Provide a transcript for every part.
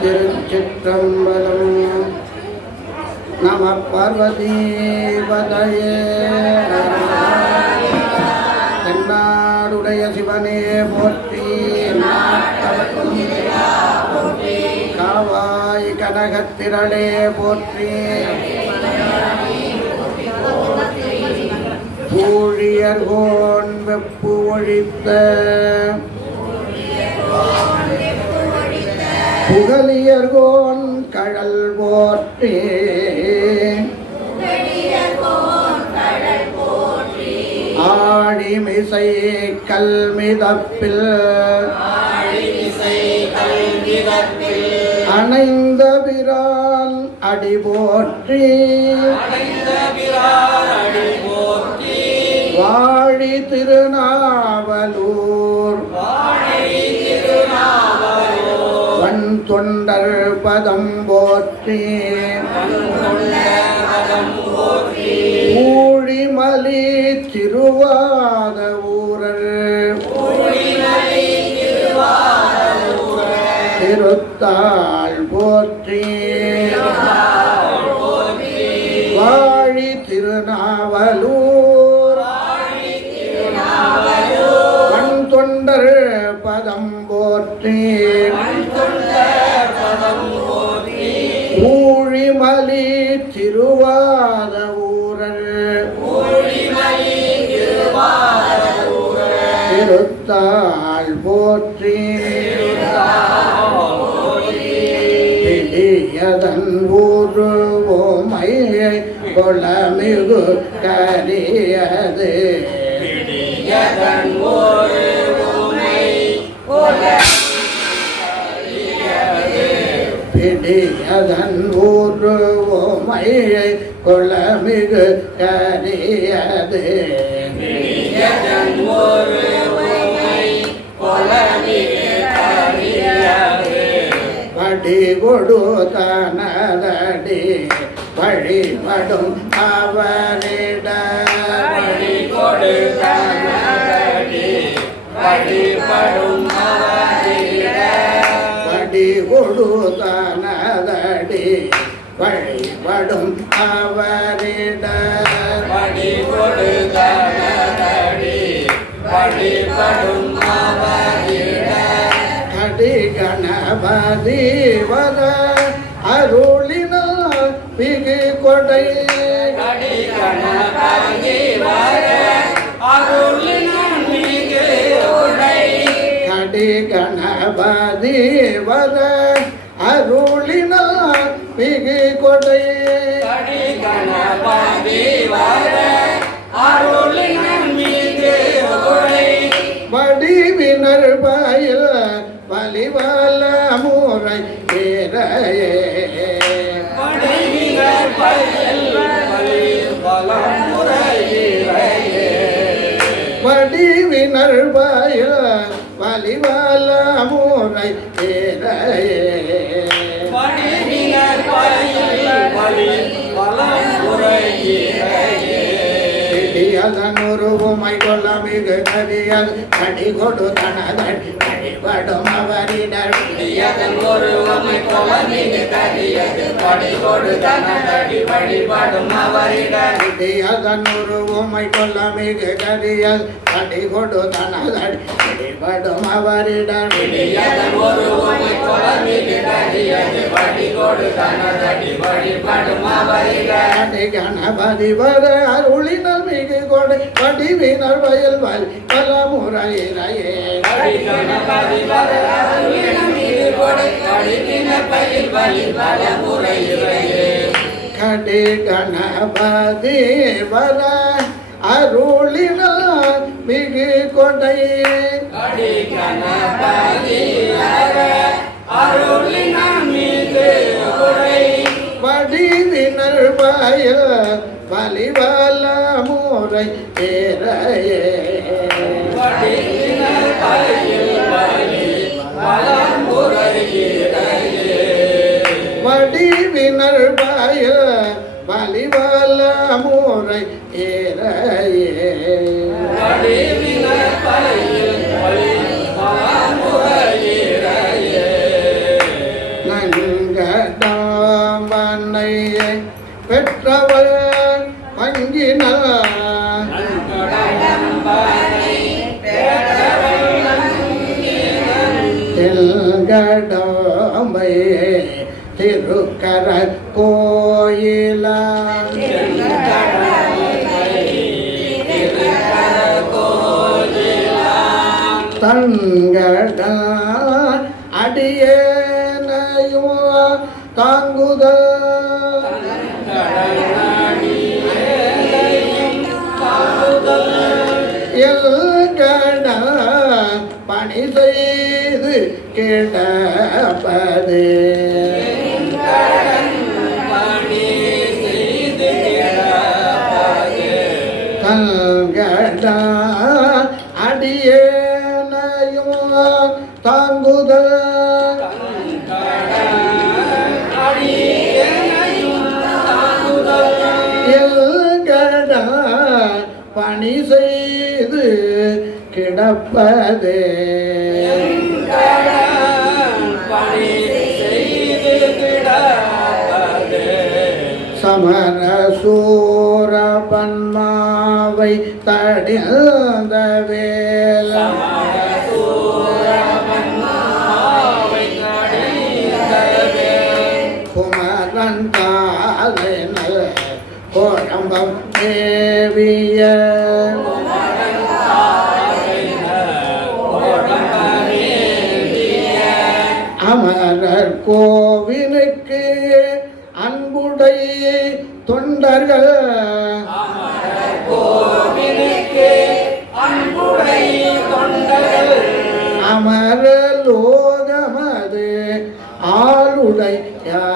திருச்சிற்றம்பலம். நம பார்வதி பதயே. தென்னாடுடைய சிவனே போற்றி. காவாய் கனகத்திரளே போற்றி. ஊழியர்கோன் வெப்பு ஒழித்த புகழியர்கோன் கழல் போற்றி. ஆழிமிசை கல்மிதப்பில் அணைந்த பிரான் அடி போற்றி. வாழி திருநாவலூர் வன் தொண்டர் பதம் போற்றி. ஊழிமலி திருவாத ஊரர் திருத்தாள் போற்றி. வாழி திருநாவலூர் வன் தொண்டர் பதம் போற்றி. ஊழிமலி திருவாத ஊரர் திருத்தாள் போற்றி. பிடியதன் ஊருவோமை கொளமிகு கரியது. பிடியதன் ஊருவோமை கொளமிகு கரியது. படி கொடு தனதடி வழிபடும் அவரிட. படி கொடு தனதடி வழிபடும் அவரிட. கடி கணபதி வர அருளின பிகு கொடை. கடி கணபதி வர அருளின பிகு கொடை. வடிவினர் பயில் வலிவல முறை பேரையே. வடிவினர் பயில் வலிவல முறை பேரையே. அதனுருவுமை கொள்ளமிகு கரியல் கடி கொடு தனதடி வழிபடும் அவரிடர். அதனுருவுமை கொள்ளமிகு கரியல் கடி கொடு தனதடி வழிபடும் அவரிடர். கணபதி வர அருளினர் மிகு கொடை. வடிவினர் வயல் வல் பல முறையிறையே. கடி கணபதி வர அருளினர் மிகு கொடை. வடிவினர் வயல் வலிவல முறை பேரையே. வடிவினர் வயல் வலிவல முறை ஏறையே நங்கடாம்பனையை பெற்றவர் பங்கினார் தெல்கடாம்பை திருக்கர கோயிலா தங்கடா அடியேனையோ தாங்குதல் எல்கடா பணி செய்து கிடப்பது தங்கடா அடியேனையோ தாங்குதல் எல்கடா பணி செய்து கிடப்பதே சமர சூர பன்மாவை தடிந்த வேல குமரன் காலனல் கோழம்பம் தேவிய அமரர் கோவிலுக்கு அன்புடை தொண்டர்கள் அமர லோகமது ஆளுடையார்களே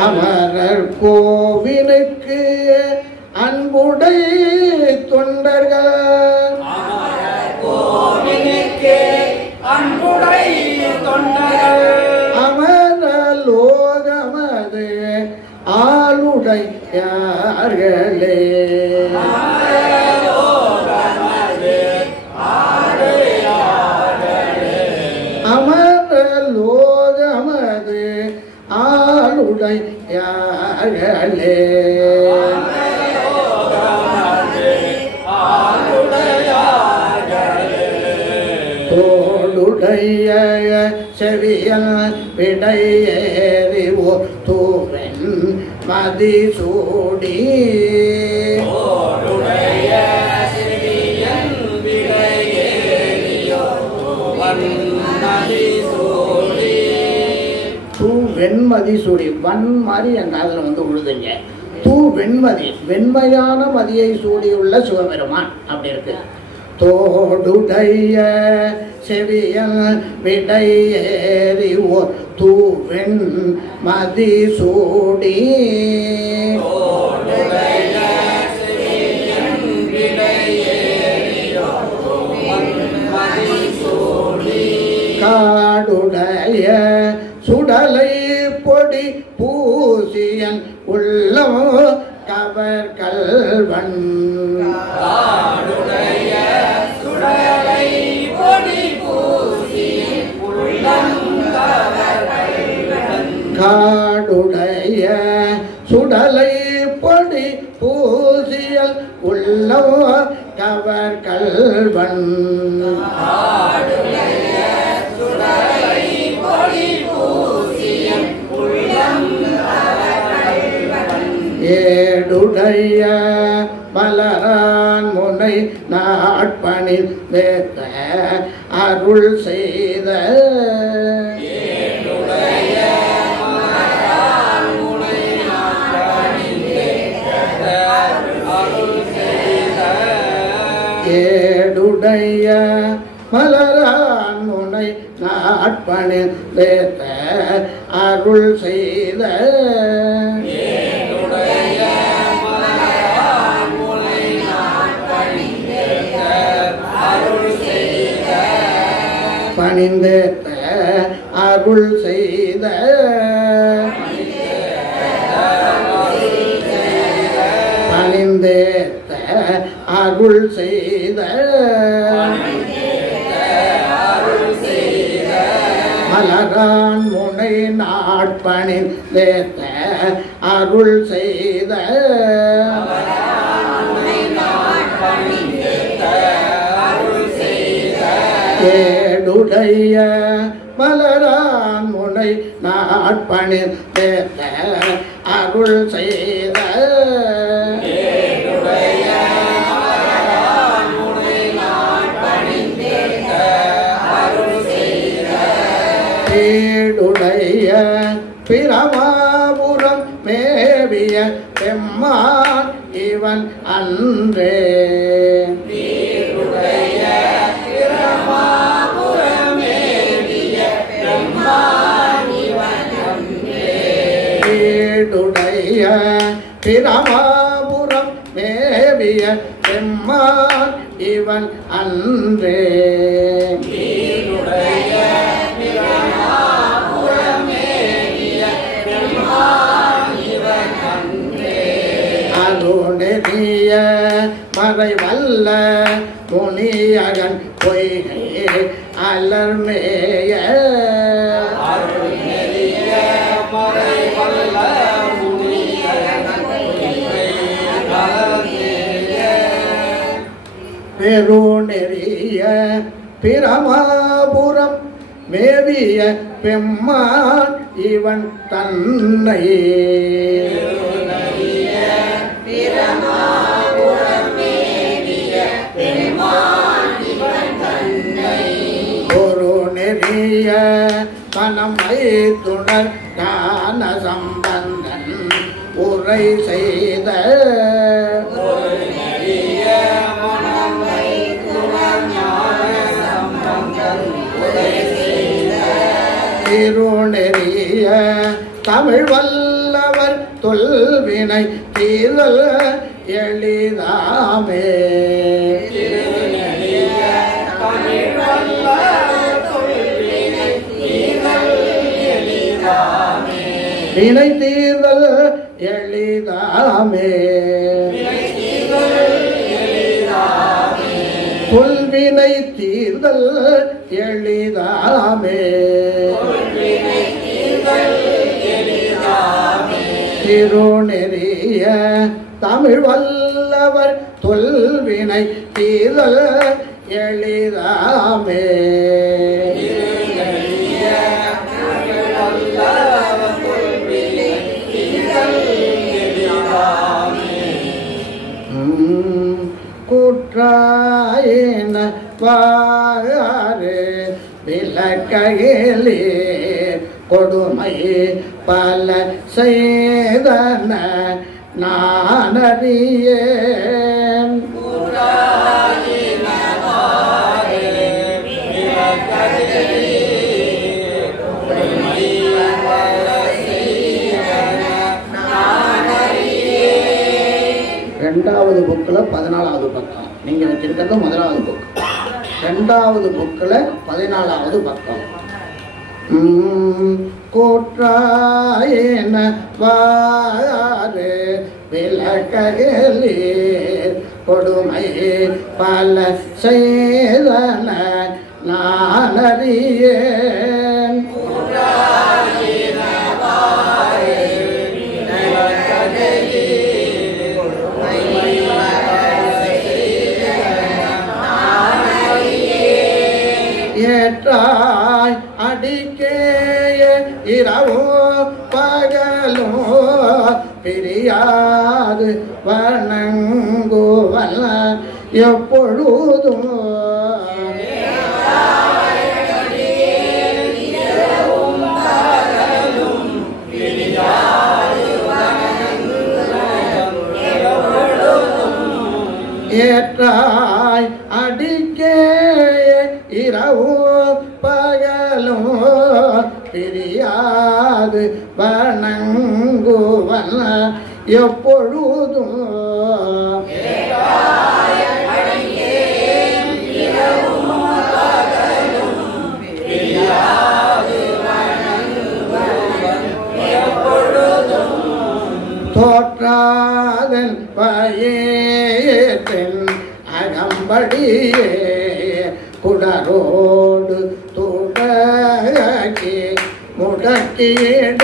அமரர் கோவிலுக்கு அன்புடை தொண்டர்கள் அமர லோகமது ஆளுடையார்களே அமர லோகமது ஆளுடையார்களே தோளுடைய செவியல் விடையேறிவோ தூவன் மதிசூடி தூ வெண்மதி சூடி வன் மாதிரி என் காதில் வந்து உழுதுங்க தூ வெண்மதி வெண்மையான மதியை சூடியுள்ள சிவபெருமான் அப்படி இருக்கு தோடுடைய செவியல் விடையேறி ஓர் தூவெண் மதிசூடி காடுடைய சுடலை பொடி பூசியன் உள்ளம் கவர் கல்வன் காடுடைய சுடலை பொடி பூசியல் உள்ளம் கவர் கல்வன் ஏடுடைய மலரான் முனை நாட்பணில் வேத்த அருள் செய்த ஏடுடைய மலரான் முனை நாட்பணில் வேத்த அருள் செய்த பணிந்தேத்த அருள் செய்த பணிந்தேத்த அருள் செய்த மலரான் முனை நாட்பணிந்தேத்த அருள் செய்த ஏடுடைய மலரான் முனை நாட்பணிந்தேத்த அருள் செய்த ஏடுடைய பிரமாபுரம் மேவிய பெம்மான் இவன் அன்றே ஏடுடைய பிரமாபுரம் மேவிய பெம்மான் இவன் அன்றே அருணெறிய மறைவல்ல முனியகன் பொய்கை அலர்மேய பெருநெறிய பிரமாபுரம் மேவிய பெம்மான் இவன் தன்னை ஒரு நெறிய மனம் வைத்துணர் ஞான சம்பந்தன் உரை செய்த திருநெறிய தமிழ் வல்லவர் தொல்வினை தீரல் எளிதாமே வினை தீர்தல் எளிதாமே தொல்வினை தீர்தல் எளிதாமே திருநெறிய தமிழ் வல்லவர் தொல்வினை தீர்தல் எளிதாமே குற்றாயின வாரே விளக்கையிலே கொடுமை பல செய்தன நானறியேன் ரெண்டாவது புக்கில் 14வது பக்கம் நீங்கள் வச்சிருக்கிறது முதலாவது புக். ரெண்டாவது புக்கில் 14வது பக்கம். கூற்றாயின வாரு விளக்கலே கொடுமை பல செய்தன நானறியேன் ஏற்றாய் அடிக்கேய இரவோ பகலோ பிரியாது வணங்குவல்ல எப்பொழுதும் ஏற்றாய் அடிக்கேய இரவோ பகலோ பிரியாது வணங்குவல்ல எப்பொழுதும் இரவும் பகலும் பிரியாது தோற்றாதன் வயிற்றின் அகம்படியே குடரோடு துடக்கி முடக்கிட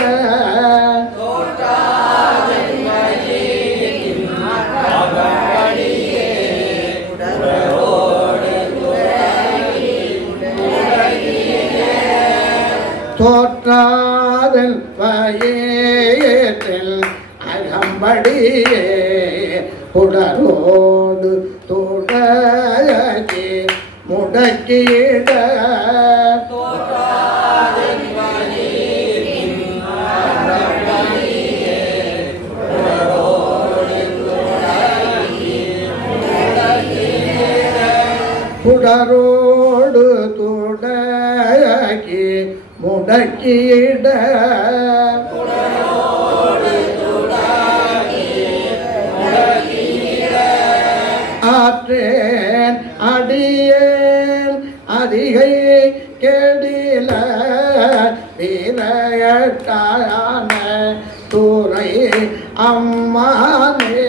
தோற்றாதன் வயிற்றில் அகம்படியே குடரோடு துடக்கி முடக்கிட குடரோடு துடக்கி முடக்கிட ஆற்றேன் அடியேன் அதிகை கெடில வீரட்டான துறை அம்மானே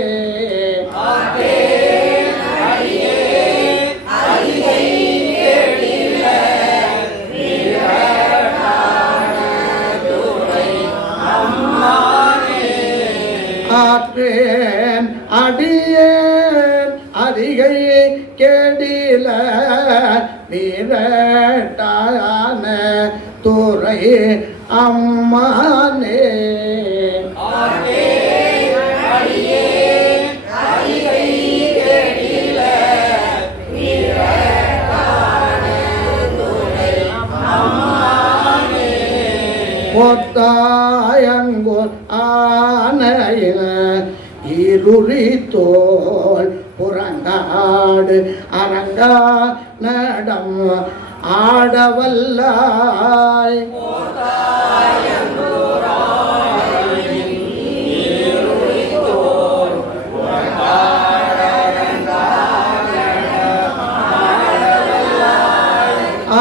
ஆற்றேன் அடியேன் அதிகை கெடில வீரட்டான துறை அம்மானே ஒத்தாயங்கோர் ஆனையில் இருளி தோல் புறங்காடு அரங்கா நடம் ஆடவல்லாய்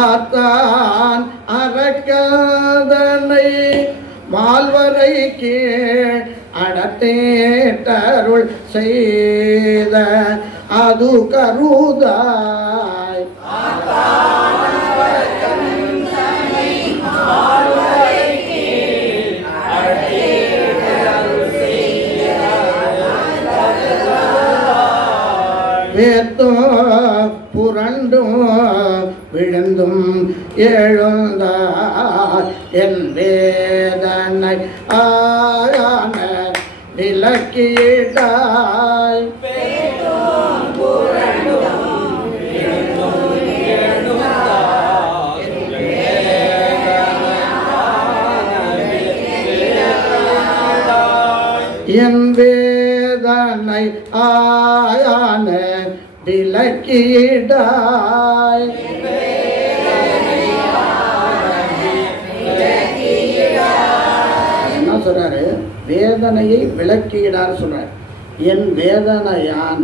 ஆத்தான் அரக்கதனை மால்வரை கீழ் அடத்தேட்டருள் செய்த அது கருதாய் வேத்தும் புரண்டும் விழுந்தும் எழுந்தார் என் வேதனை ஆயான விளக்கிடாய் என் வேதனை ஆயான விளக்கிடாய் என்ன சொல்றாரு? வேதனையை விளக்கிடார் சொல்றாரு. என் வேதனையான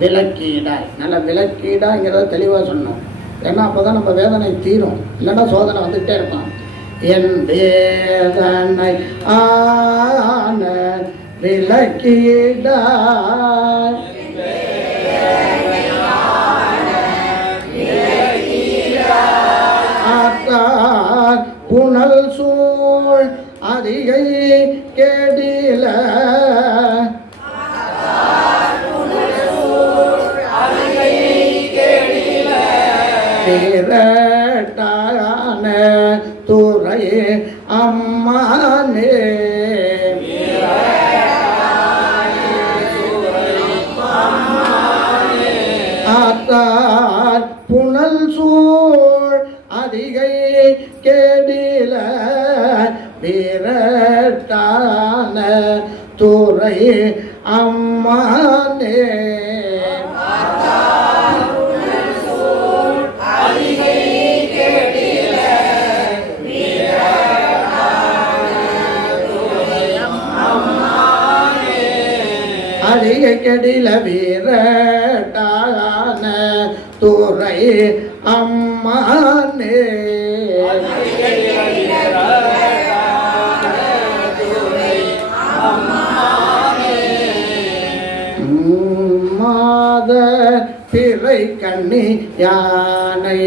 விளக்கிடாய். நல்ல விளக்கிடாங்கிறத தெளிவாக சொன்னோம். ஏன்னா அப்போதான் நம்ம வேதனை தீரும், இல்லைன்னா சோதனை வந்துகிட்டே இருப்பான். என் வேதனை ஆன விளக்கிடாய் ஆத்தார் புனல் சூழ் அதிகை கெடில வீரட்டான துறை அம்மானே ஆத்தார் புனல் சூழ் அதிகை கெடில வீரட்டான துறை அம்மானே அதிகை கெடில வீரட்டான துறை அம்மானே அம்மா கண்ணி யானை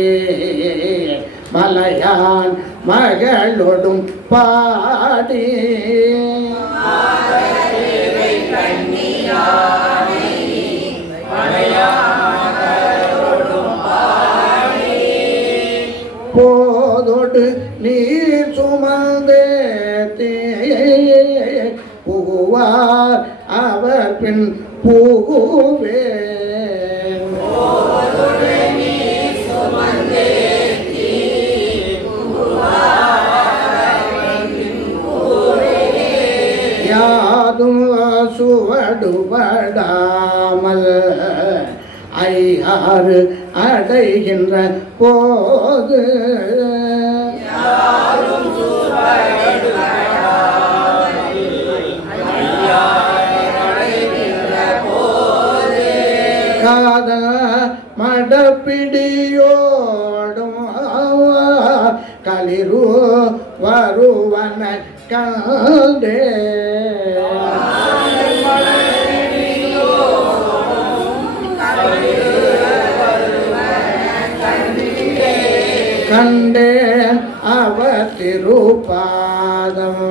மலையான் மகளோடும் பாடி போதோடு நீர் சுமந்தே புகுவார் அவர் பின் புகுவே யாதும் சுவடுபடாமல் ஐயாறு அடைகின்ற போது காதல் மடப்பிடியோடும் களிரு வருவன கண்டே கண்டேன் அவர் திருப்பாதம்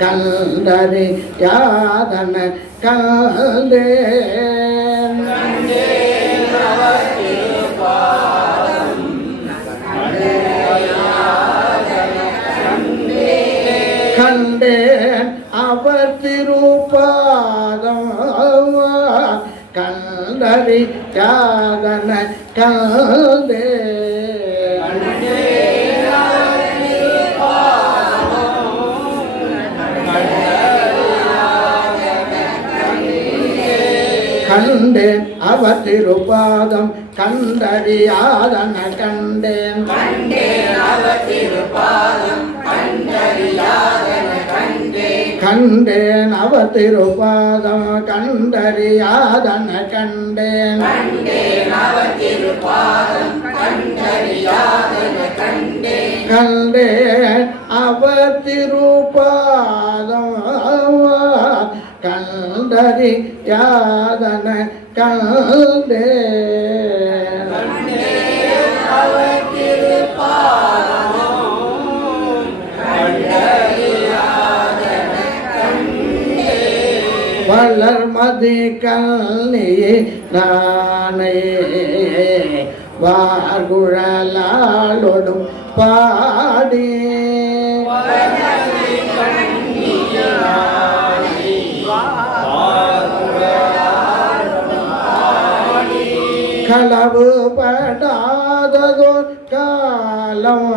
கண்டறி யாதன கண்டேன் கண்டேன் அவர் திருப்பாதம் கண்டறி யாதன கண்டேன் கண்டேன் அவர் திருப்பாதம் கண்டறியாதன கண்டேன் கண்டேன் அவர் திருப்பாதம் கண்டறியாதன கண்டேன் கண்டேன் அவர் திருப்பாதம் கண்டறி யாதன கண்டே வளர்மதி கண்ணி நானே வார்குழலாளோடும் பாடி களவு படாததோர் காலம்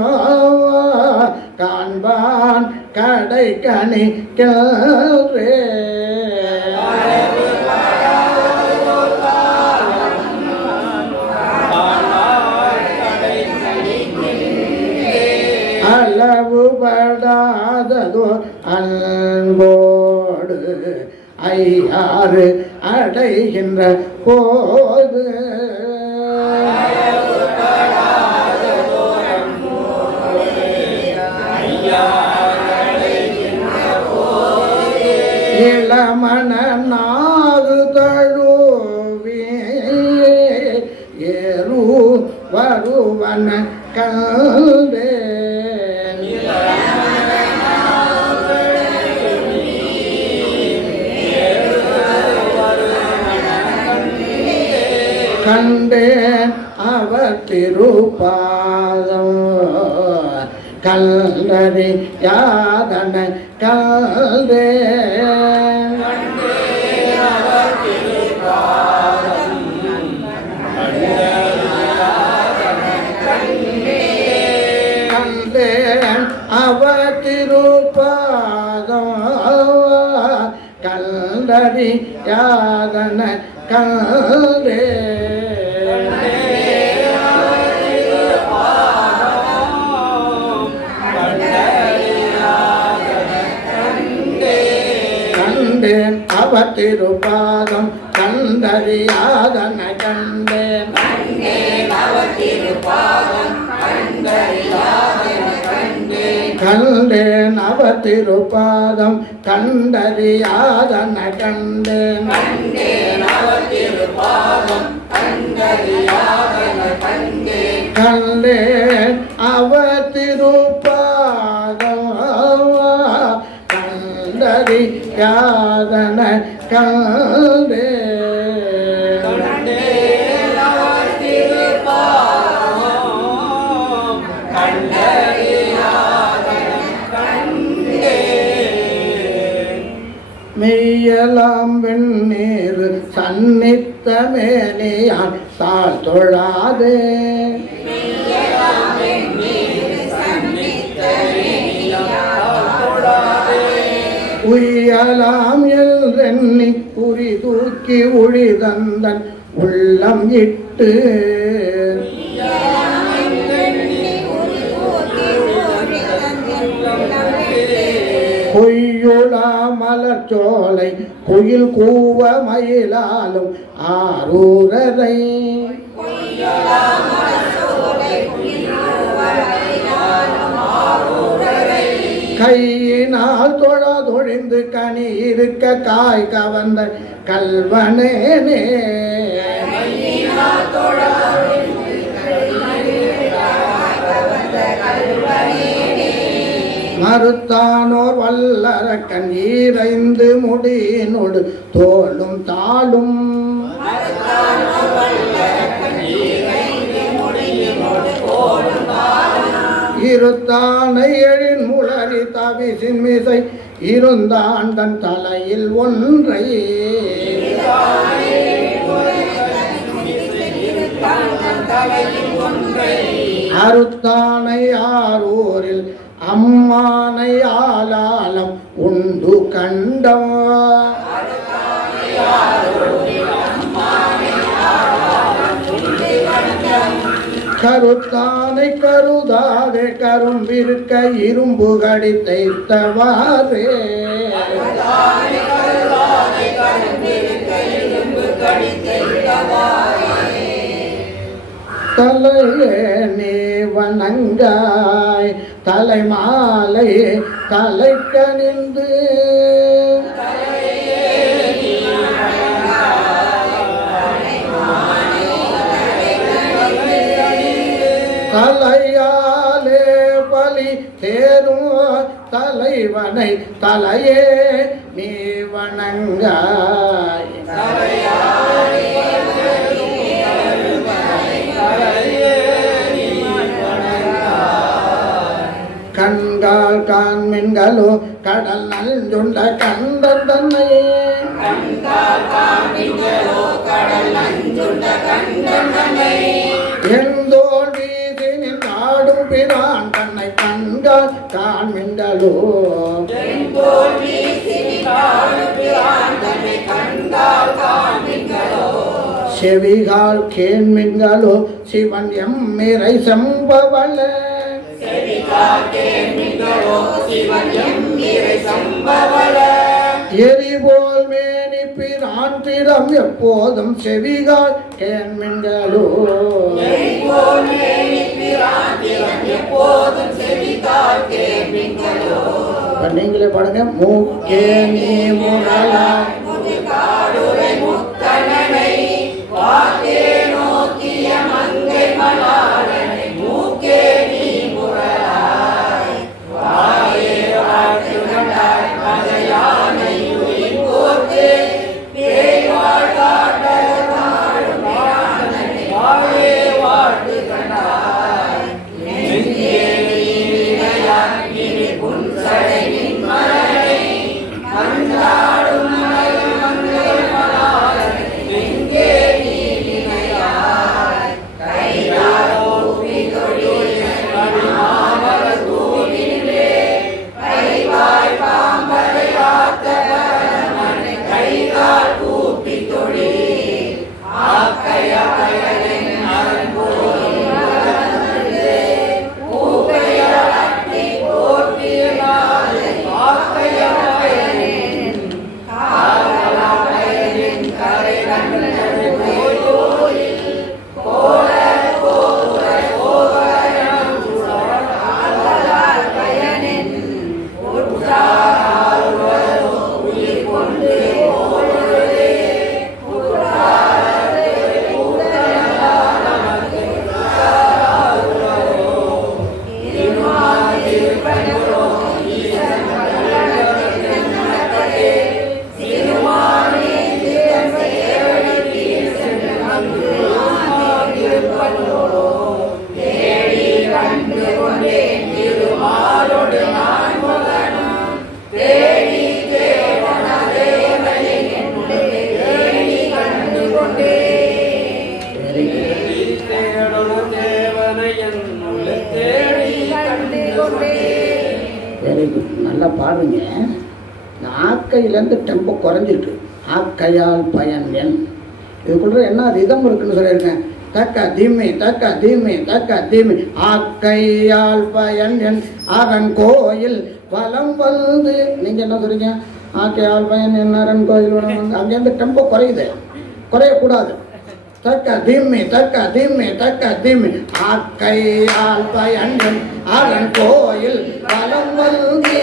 காண்பான் கடை கணி கேள்றே அளவு படாததோர் அன்போடு ஐயாறு அடைகின்ற போது இளமண நாகு தழுவி ஏறு வருவன கண்டே கண்டேன் அவர் திருப்பாதம் கல்லறி யாதன கண்டே கண்டேன் அவர் திருப்பாதம் கல்லறி யாதன கண்டே கண்டேன் அவர் திருப்பாதம் கண்டறியாதன கண்டேன் கண்டேன் அவர் திருப்பாதம் கண்டறியாதன கண்டேன் கண்டேன் அவர் திருப்பாதம் கண்டறியாதன கண்டேன் மெய்யலாம் வெண்ணீர் சன்னித்த மேனியான் தாழ் தொழாதே உய்யலாம் எல்லெண்ணி குறி தூக்கி உழிதந்தன் உள்ளம் இட்டு பொய்யுலா மலர்ச்சோலை குயில் கூவ மயிலாலும் ஆரூரரை கையினால் தொழதொழிந்து கனி இருக்க காய் கவர்ந்த கல்வனேனே மறுத்தானோர் வல்லரக்கன் ஈரைந்து முடியினோடு தோளும் தாளும் இருத்தானை எழின் முளறி தவிசின் மிசை இருந்தான் தன் தலையில் ஒன்றை அறுத்தானை ஆரூரில் அம்மானை ஆலாலம் உண்டு கண்டம் கருத்தானை கருதாதே கரும்பிருக்க இரும்பு கடி தைத்தவாறே தலையே நீ வணங்காய் தலைமாலை தலைக்கணிந்து தலையாலே பலி தேரும் தலைவனை தலையே நீ வணங்காய் கண்கால் காண்மின்களோ கடல் நஞ்சுண்ட கண்டன் தன்னை எந்தோல் வீதினில் நாடும் பிரான் தன்னை கண்கால் காண்மின்களோ செவிகால் கேண்மின்களோ சிவன் எம்மிரை செம்பவள எரிபோல் மேனி பிரான்றிடம் எப்போதும் செவிகால் கேண்மின்களோ நீங்களே பாடுங்க மூக்கே நீ முரளா கண்டாடும் வெரி குட், நல்லா பாடுங்க. இந்த ஆக்கையிலேருந்து டெம்போ குறைஞ்சிருக்கு. ஆக்கையால் பயன் என், இதுக்குள்ள என்ன ரிதம் இருக்குன்னு சொல்லியிருக்கேன். தக்க தீமி தக்க தீமி தக்க தீமி ஆக்கையால் பயன் என் அரண் கோயில் வலம் வந்து. நீங்கள் என்ன சொல்றீங்க? ஆக்கையால் பயன் என் அரண் கோயில் வலம் வந்து. அங்கேருந்து டெம்போ குறையுது, குறையக்கூடாது. தக்க தீமி தக்க தீமி தக்க தீமி ஆக்கையால் பயன் என் அரண் கோயில் வலம் வந்து.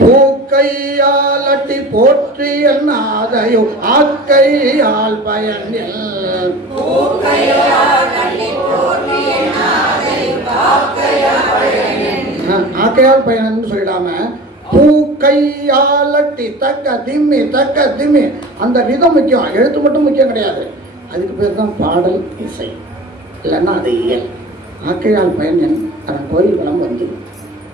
பூக்கையால் அட்டி போற்றி என்னாதையோ ஆக்கையால் பயன் ஆக்கையால் பயன் சொல்லிடாம பூக்கையால் அட்டி தக்க திம்மி தக்க திம்மி. அந்த ரிதம் முக்கியம், எழுத்து மட்டும் முக்கியம் கிடையாது. அதுக்கு பேர் தான் பாடல் இசை, இல்லைன்னா அது இயல். ஆக்கையால் பயன் அதன் கோயில் வளம் வந்து.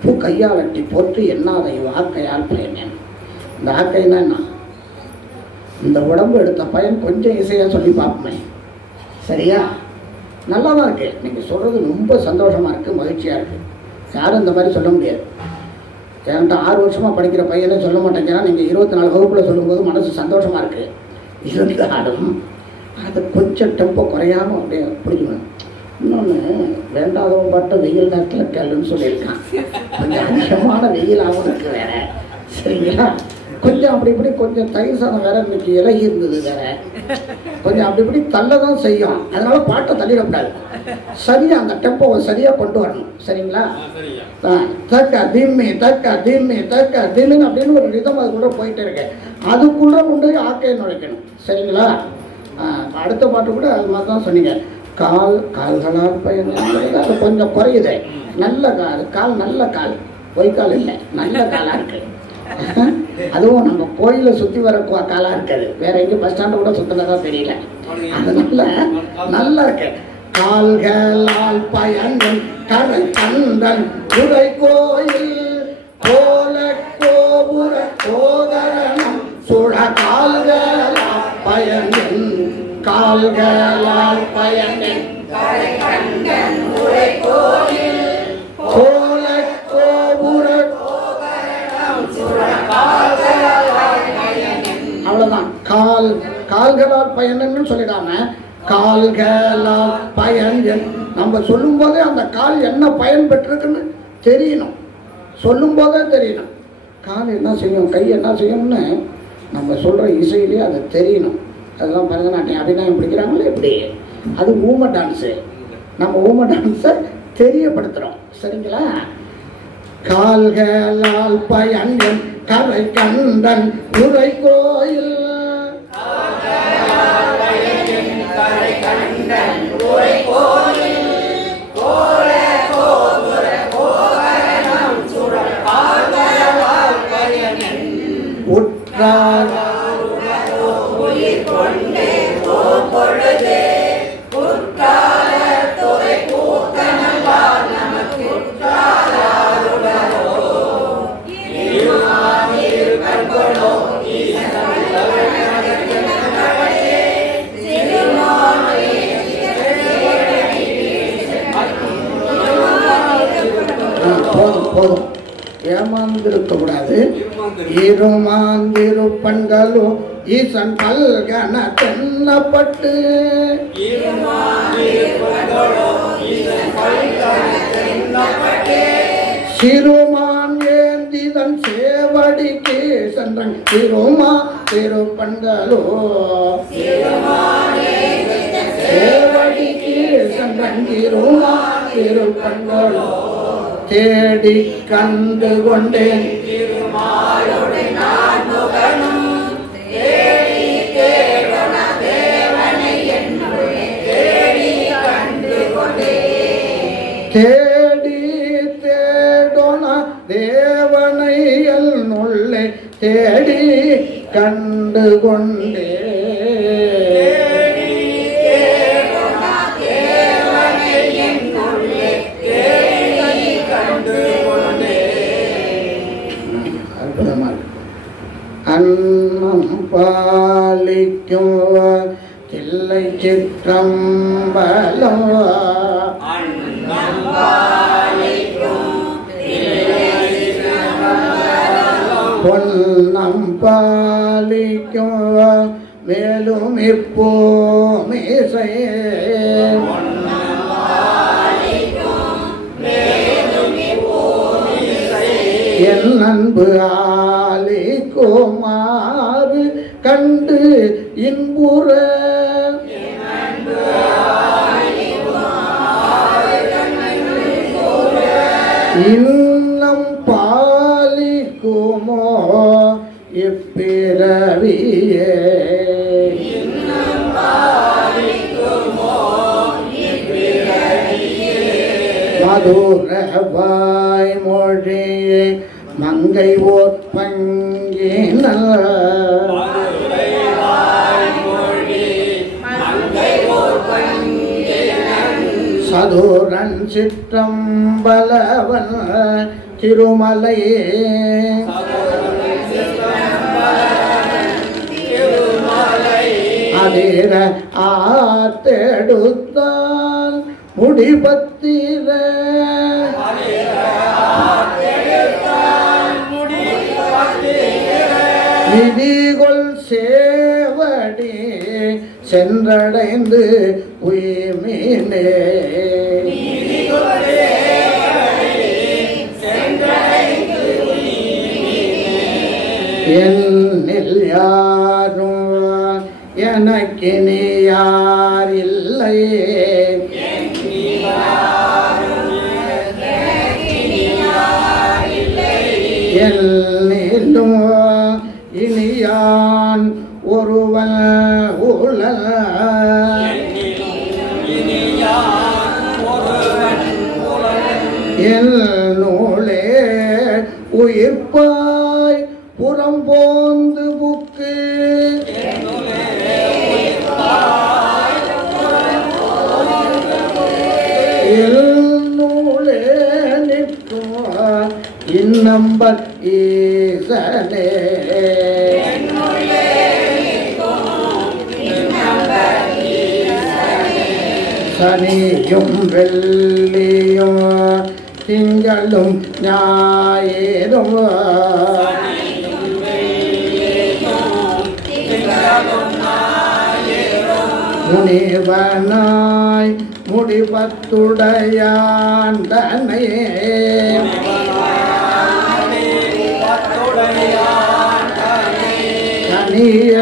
பூ கையால் அட்டி போற்றி என்னாதையோ ஆக்கையால் பயன். இந்த ஆக்கைன்னா என்ன? இந்த உடம்பு எடுத்த பயன் கொஞ்சம் இசையாக சொல்லி பார்ப்போமே. சரியா? நல்லா தான் இருக்கு. நீங்கள் சொல்கிறது ரொம்ப சந்தோஷமாக இருக்குது, மகிழ்ச்சியாக இருக்குது. யாரும் இந்த மாதிரி சொல்ல முடியாது. என்கிட்ட 6 வருஷமாக படிக்கிற பையனே சொல்ல மாட்டேங்கிறான். நீங்கள் 24 வகுப்பில் சொல்லும்போது மனசு சந்தோஷமாக இருக்குது. இருந்தாலும் அது கொஞ்சம் டெம்போ குறையாமல் அப்படியே பிடிக்கணும். இன்னொன்று, வேண்டாதவன் பாட்ட வெயில் நேரத்தில் கேளுன்னு சொல்லியிருக்கான். கொஞ்சம் அதிகமான வெயிலாகவும் இருக்குது வேற. சரிங்களா? கொஞ்சம் அப்படி இப்படி கொஞ்சம் தயிர் சாதம் வேற இன்னைக்கு இலகி இருந்தது வேற, கொஞ்சம் அப்படி இப்படி தள்ள தான் செய்யும். அதனால பாட்டை தள்ளிடக்கூடாது. சரியா அந்த டெம்போவை சரியா கொண்டு வரணும். சரிங்களா? தக்க திம்மி தக்க திம்மி தக்க திம்மின்னு அப்படின்னு ஒரு ரிதம் அதுக்குள்ள போயிட்டே இருக்கு. அதுக்குள்ள கொண்டு போய் ஆக்கையை நுழைக்கணும். சரிங்களா? அடுத்த பாட்டு கூட அது மாதிரி தான் சொன்னீங்க. கால்களால் பயன் அது கொஞ்சம் குறையுது. நல்ல கால் நல்ல கால், பொய்க்கால் இல்லை, நல்ல காலாக இருக்கு. அதுவும் நம்ம கோயிலை சுற்றி வர காலாக இருக்காது. வேற எங்கேயும் பஸ் ஸ்டாண்டு கூட சுத்தினதா தெரியல. அதனால நல்லா இருக்கு. கால்களால் பயன் கரை கந்தன் துறை கோயில் கோல கோபுர கோதரணம் சுழ கால்களால் பயன் கால்களால் பயன் கரை கந்தன் துறை கோயில் கோல கோபுர கோதரணம் சுழ கால்களால் பயன். அவ்வளவுதான். கால்களால் பயன்னு சொல்லிடாம கால்களால் பயன். நம்ம சொல்லும் போதே அந்த கால் என்ன பயன் பெற்றிருக்குன்னு தெரியணும். சொல்லும் போதே தெரியணும். கால் என்ன செய்யும், கை என்ன செய்யும்னு நம்ம சொல்கிற இசையிலேயே அது தெரியணும். அதுதான் பரதநாட்டியம் அபிநயம் பிடிக்கிறாங்களே எப்படி, அது ஊம டான்ஸு. நம்ம ஊம டான்ஸை தெரியப்படுத்துகிறோம். சரிங்களா? கால்களால் பயன் கரை கந்தன் துறை கோயில் உற்றார் போதும் ஏமாந்திருக்கக்கூடாது. இருமாந்திருப்பண்களோ ஈசன் பல்கன தென்னப்பட்டு சிறுமான் ஏந்திதன் சேவடிக்கு சென்றன் திருமா திருப்பண்களோ சேவடிக்கு சென்றன் திருமா திருப்பண்களோ தேடி கண்டு கொண்டேன் தேடி தேடோன தேவனை என்னுள்ளே தேடி கண்டு கொண்டே அன்னம் பாலிக்கும் தில்லை சிற்றம்பலம் பொன்னம் பாலிக்கும் மேலும் இப்போ மீசை என் அன்பு ஆலிக்குமாறு கண்டு இன்புற இன்னம் பாலிக்குமோ இப்பிறவியே மதுரவாய் மொழியே மங்கை ஓர் பங்கினல் சதுரன் சிற்றம்பலவன் திருமலையே அதிர ஆத்தெடுத்தான் முடிபத்திர நிதிகொள் சேவடி சென்றடைந்து உயிர்மீனே என்னில் யாரும் எனக்கினி யார் இல்லையே என்னிலும் இனியான் ஒருவன் உல என் நூலே உயிர்ப்பாய் புறம் போந்து புக்கு நூலே நிற்கும் இந்நம்பர் ஈசனே சனியும் வெள்ளியும் திங்களும் ஞாயிறும் முனிவனாய் முடிபத்துடையான் தன்னையே கனிய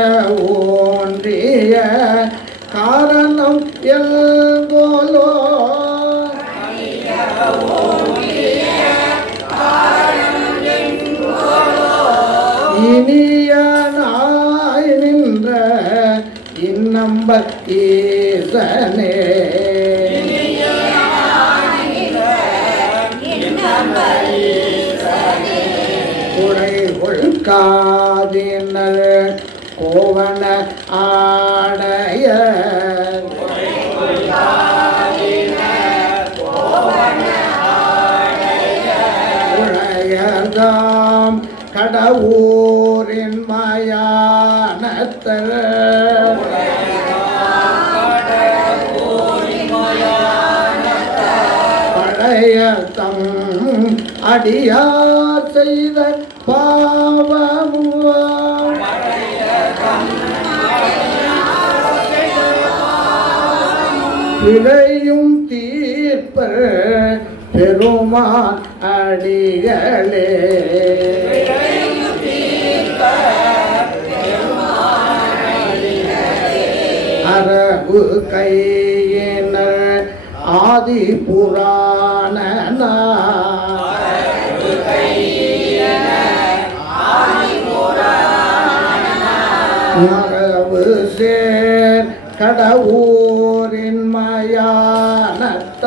ஓன்றிய காரணம் எல்கோலோ இனியனாய் நின்ற இந்நம்பர் ஈசனே குறை கொள்காதினர் கோவன ஆடைய உழையதாம் கடவுரின் மயானத்தர் பழைய தம் அடியார் செய்த பாவமும் பிழையும் தீர்ப்பர் பெருமான் அடிகளே அரபு கையினர் ஆதி புராண மரபு சேர் கடவுரின் மயானத்தார்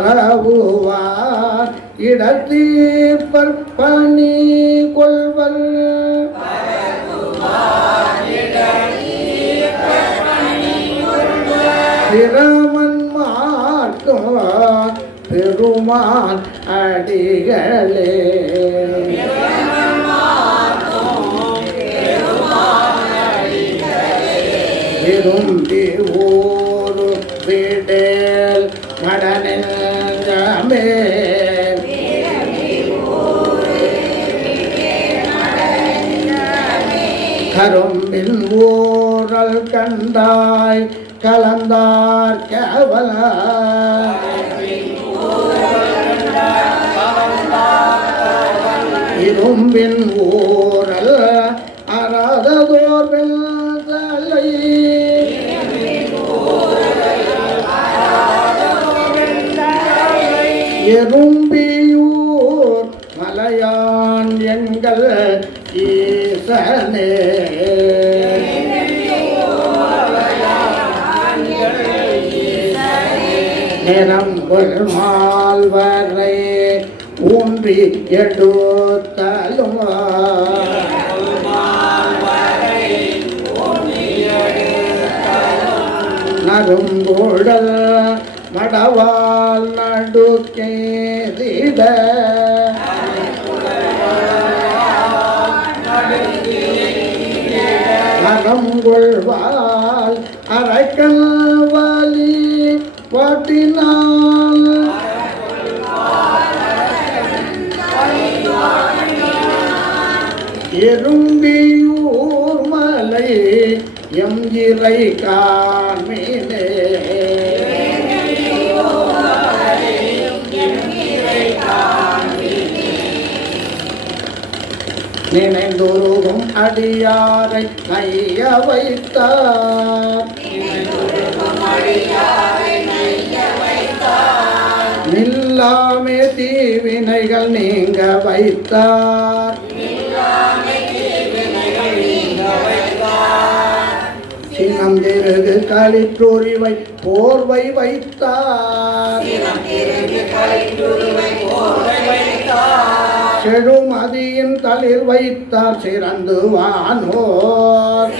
பரவுவார் இடத்தீர்ப்பர் பணி கொள்வர் பிரமன் மார்க்கும் பெருமான் அடிகளே விரும்பி ஊரு விடேல் நட கரும்பின் ஊரல் கண்டாய் கலந்தார் கேவல இரும்பின் ஊரல் அறாததோர் தலை எறும்பியூர் மலையான் எங்கள் ஈசனே நிறம்புல் மால்வரை ஊன்றி எடுத்தலும் நருங்குழல் மடவால் நடுக்கேதிட நரங்குள்வால் அரைக்கல் வலி வாட்டினான் எறும்பியூர் மலை எம் இறை காண்மீனே நினைந்துருகும் அடியாரை நைய வைத்தார் நில்லாமே தீவினைகள் நீங்க வைத்தார் சின்னம் திருகு களிற்றுரிவை போர்வை வைத்தார் செழுமதியின் தளிர் வைத்தார் சிறந்து வானோர்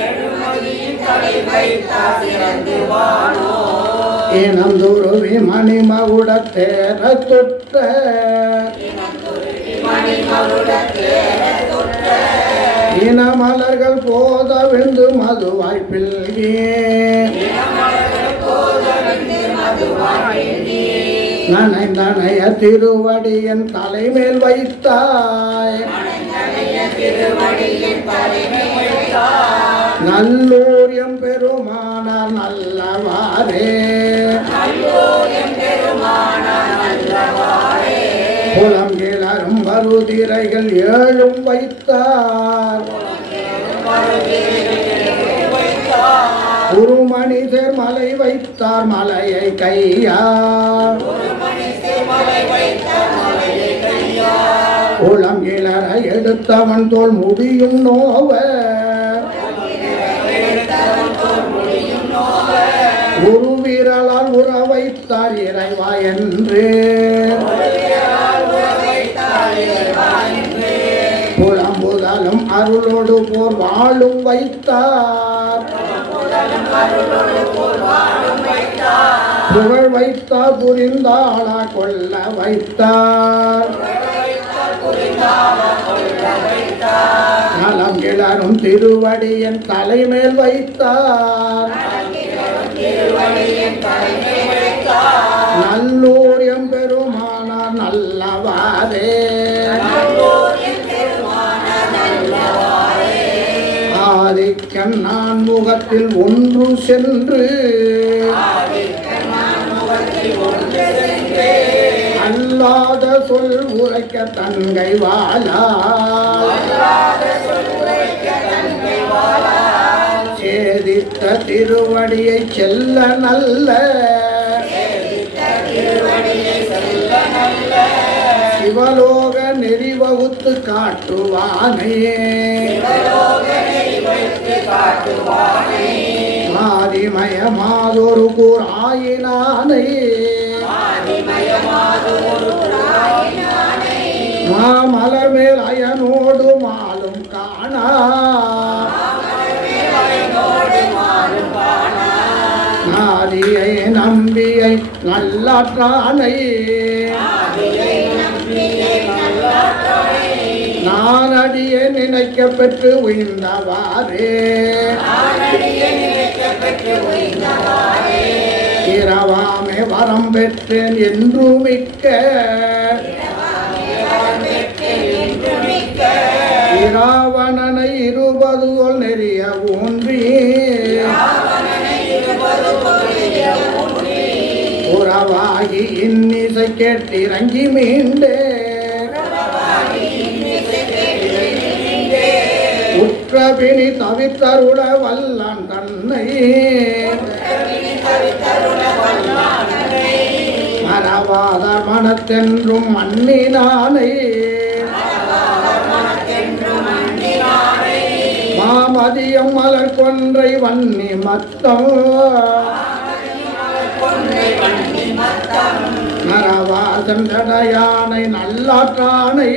இனந்துருவி மணிமகுட தேர தொட்ட இனமலர்கள் போத வெந்து மதுவாய் பில்கியே நனைந்தனைய திருவடியின் தலைமேல் வைத்தாய் நல்லூர் எம்பெருமானார் நல்லவாரே புலம் கிளரும் வருதிரைகள் ஏழும் வைத்தார் குருமணிதர் மலை வைத்தார் மலையை கையார் உளம் இளர எடுத்தவன் தோல் முடியும் நோவ ஒரு வீரலால் உற வைத்தார் இறைவா என்று புலம்புதலும் அருளோடு போர் வாழும் வைத்தார் புகழ் வைத்தார் புரிந்தாளா கொல்ல வைத்தார் நலம் கிளரும் திருவடியின் தலைமேல் வைத்தார் நல்லூர் எம்பெருமானார் நல்லவாரே ஆதிக்கன் நான் முகத்தில் ஒன்று சென்று அல்லாத சொல் உரைக்க தங்கை வாழா சேதித்த திருவடியை செல்ல நல்ல சிவலோக நெறி வகுத்து காட்டுவானே மாதிமயமாதொரு கூர் ஆயினானை மாமலர் மேல் அயனோடு மாலும் காணா நாதியை நம்பியை நல்லாற்றானை நான் அடியே நினைக்க பெற்று உயிர்ந்தவாறே இரவாமே வரம் பெற்றேன் என்று மிக்க இராவணனை இருப இருபதுகோல் நெறிய ஊன்றி உறவாகி இன்னிசை கேட்டிறங்கி மீண்டே உற்றபினி தவித்தருள வல்லான் தன்னை மறவாத மனத்தென்றும் மன்னினானை மாமதியம் மலர் கொன்றை வன்னி மத்தம் மறவாசன் ஜடையானை நல்லாற்றானை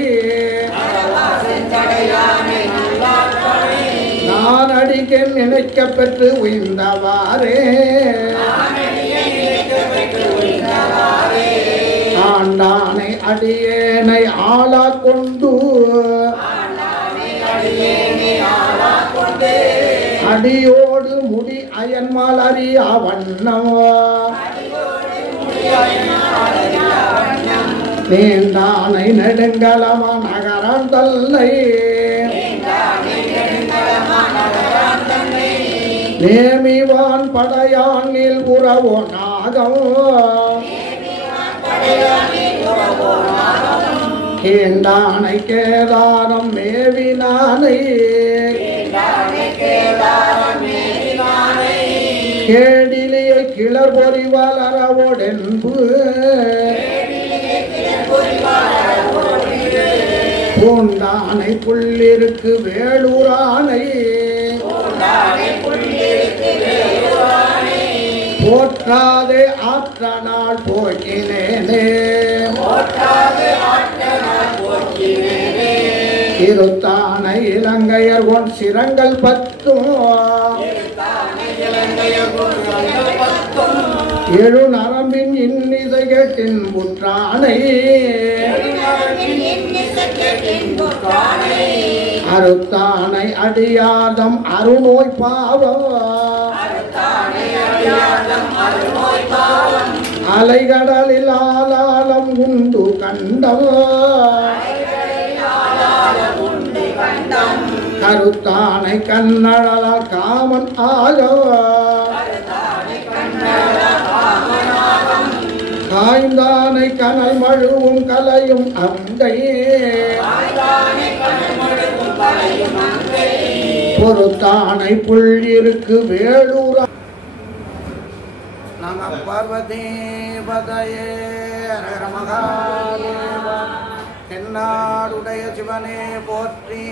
நான் அடிக்க நினைக்க பெற்று உய்ந்தவாறே ஆண்டானை அடியேனை ஆளா கொண்டு அடியோடு முடி அயன்மால் அறியா வண்ணம் நீண்டானை நெடுங்கலமா நகரம் தல்லை நேமிவான் படையானில் உறவோ நாகம் கேண்டானை கேதாரம் மேவினானை கேடிலியை கிளர் பொறி வளரவோடென்பு பூண்டானை புள்ளிருக்கு வேளூரானை போற்றாதே ஆற்ற நாள் போக்கினேனே இருத்தானை இலங்கையர் கொன் சிரங்கள் பத்தும் எழு நரம்பின் இன்னிசை கேட்டின் புற்றானை அறுத்தானை அடியாதம் அருநோய் பாவம் அலைகடலில் ஆலாலம் உண்டு கண்டம் கருத்தானை கண்ணழல காமன் ஆக காய்ந்தானை கனல் மழுவும் கலையும் அங்கையே பொறுத்தானை புள்ளிருக்கு வேளூரா நம பார்வதி பதயே ஹர மகாதேவா தென்னாடுடைய சிவனே போற்றி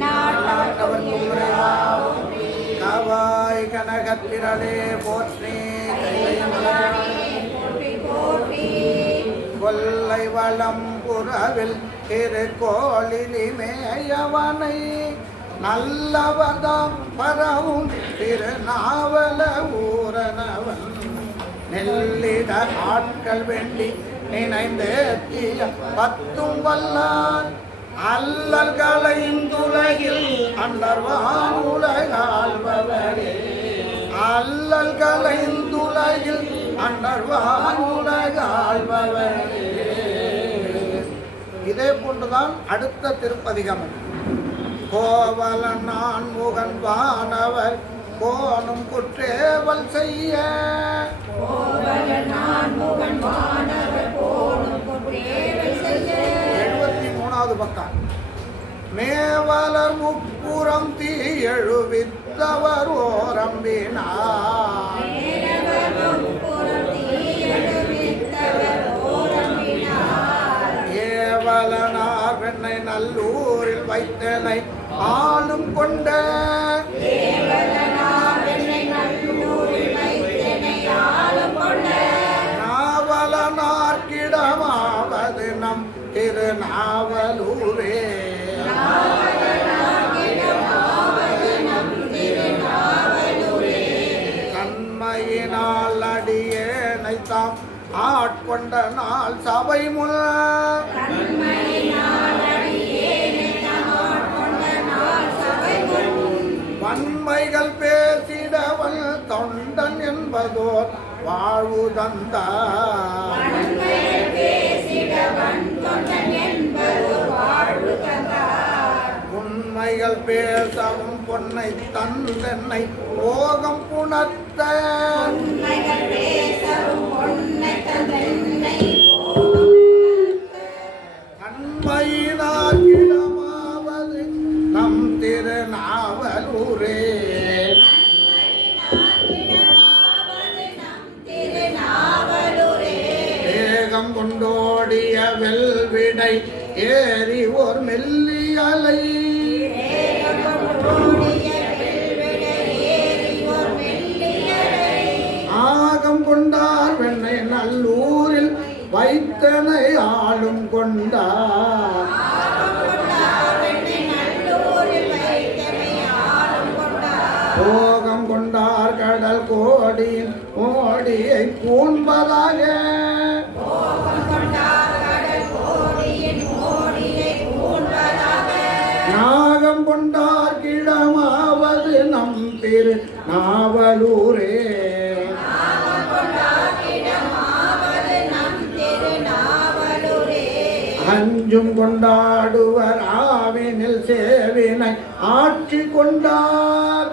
நாட்டவர்க்கும் இறைவா காவாய் கனகத்திரளே போற்றி கொல்லை வளம் புறவில் திருக்கோளிலி மேயவனை நல்லவதாம் பரவும் திருநாவல ஊரனவன் நெல்லிட ஆட்கள் வேண்டி நினைந்தேத்திய பத்தும் வல்லான் அல்லல்களையும் துலகில் அண்டர்வான் உலகாள்பவரே அல்லல்களையும் துலகில் அண்டர்வான் உலகாள்பவரே. இதே போன்றுதான் அடுத்த திருப்பதிகம். கோவலன் நான் முகன் வானவர் கோணும் குற்றேவல் செய்ய 73வது பக்கம். மேவலர் முப்புறம் தீ எழுவித்தவர் ஓரம்பினார் ஏவலனார் வெண்ணை நல்லூரில் வைத்தனை ஆளும் கொண்ட நாவலனார்கிடமாவது நம் திருநாவலூரே. கண்மையினால் அடியேனை தாம் ஆட்கொண்ட நாள் சபை முன் வன்மைகள் பேசிடவள் தொண்டன் என்பதோர் வாழ்வு தந்தார். உண்மை உண்மைகள் பேசவும் பொன்னை தந்தென்னை போகம் புணர்த்த தன்மையினாகிடமாவது நம் திருநாவலூரே. வேகம் கொண்டோடிய வெல்விடை ஏறி ஓர் மெல்லியலை ஆகம் கொண்டார் வெண்ணை நல்லூரில் வைத்தனை ஆளும் கொண்டார். போகம் கொண்டார் கடல் கோடியின் ஓடியை பூண்பதாக நாகம் கொண்டார் கிடமாவது நம் திரு நாவலூரே. அஞ்சும் கொண்டாடுவர் ஆவினில் சேவினை ஆட்சி கொண்டார்.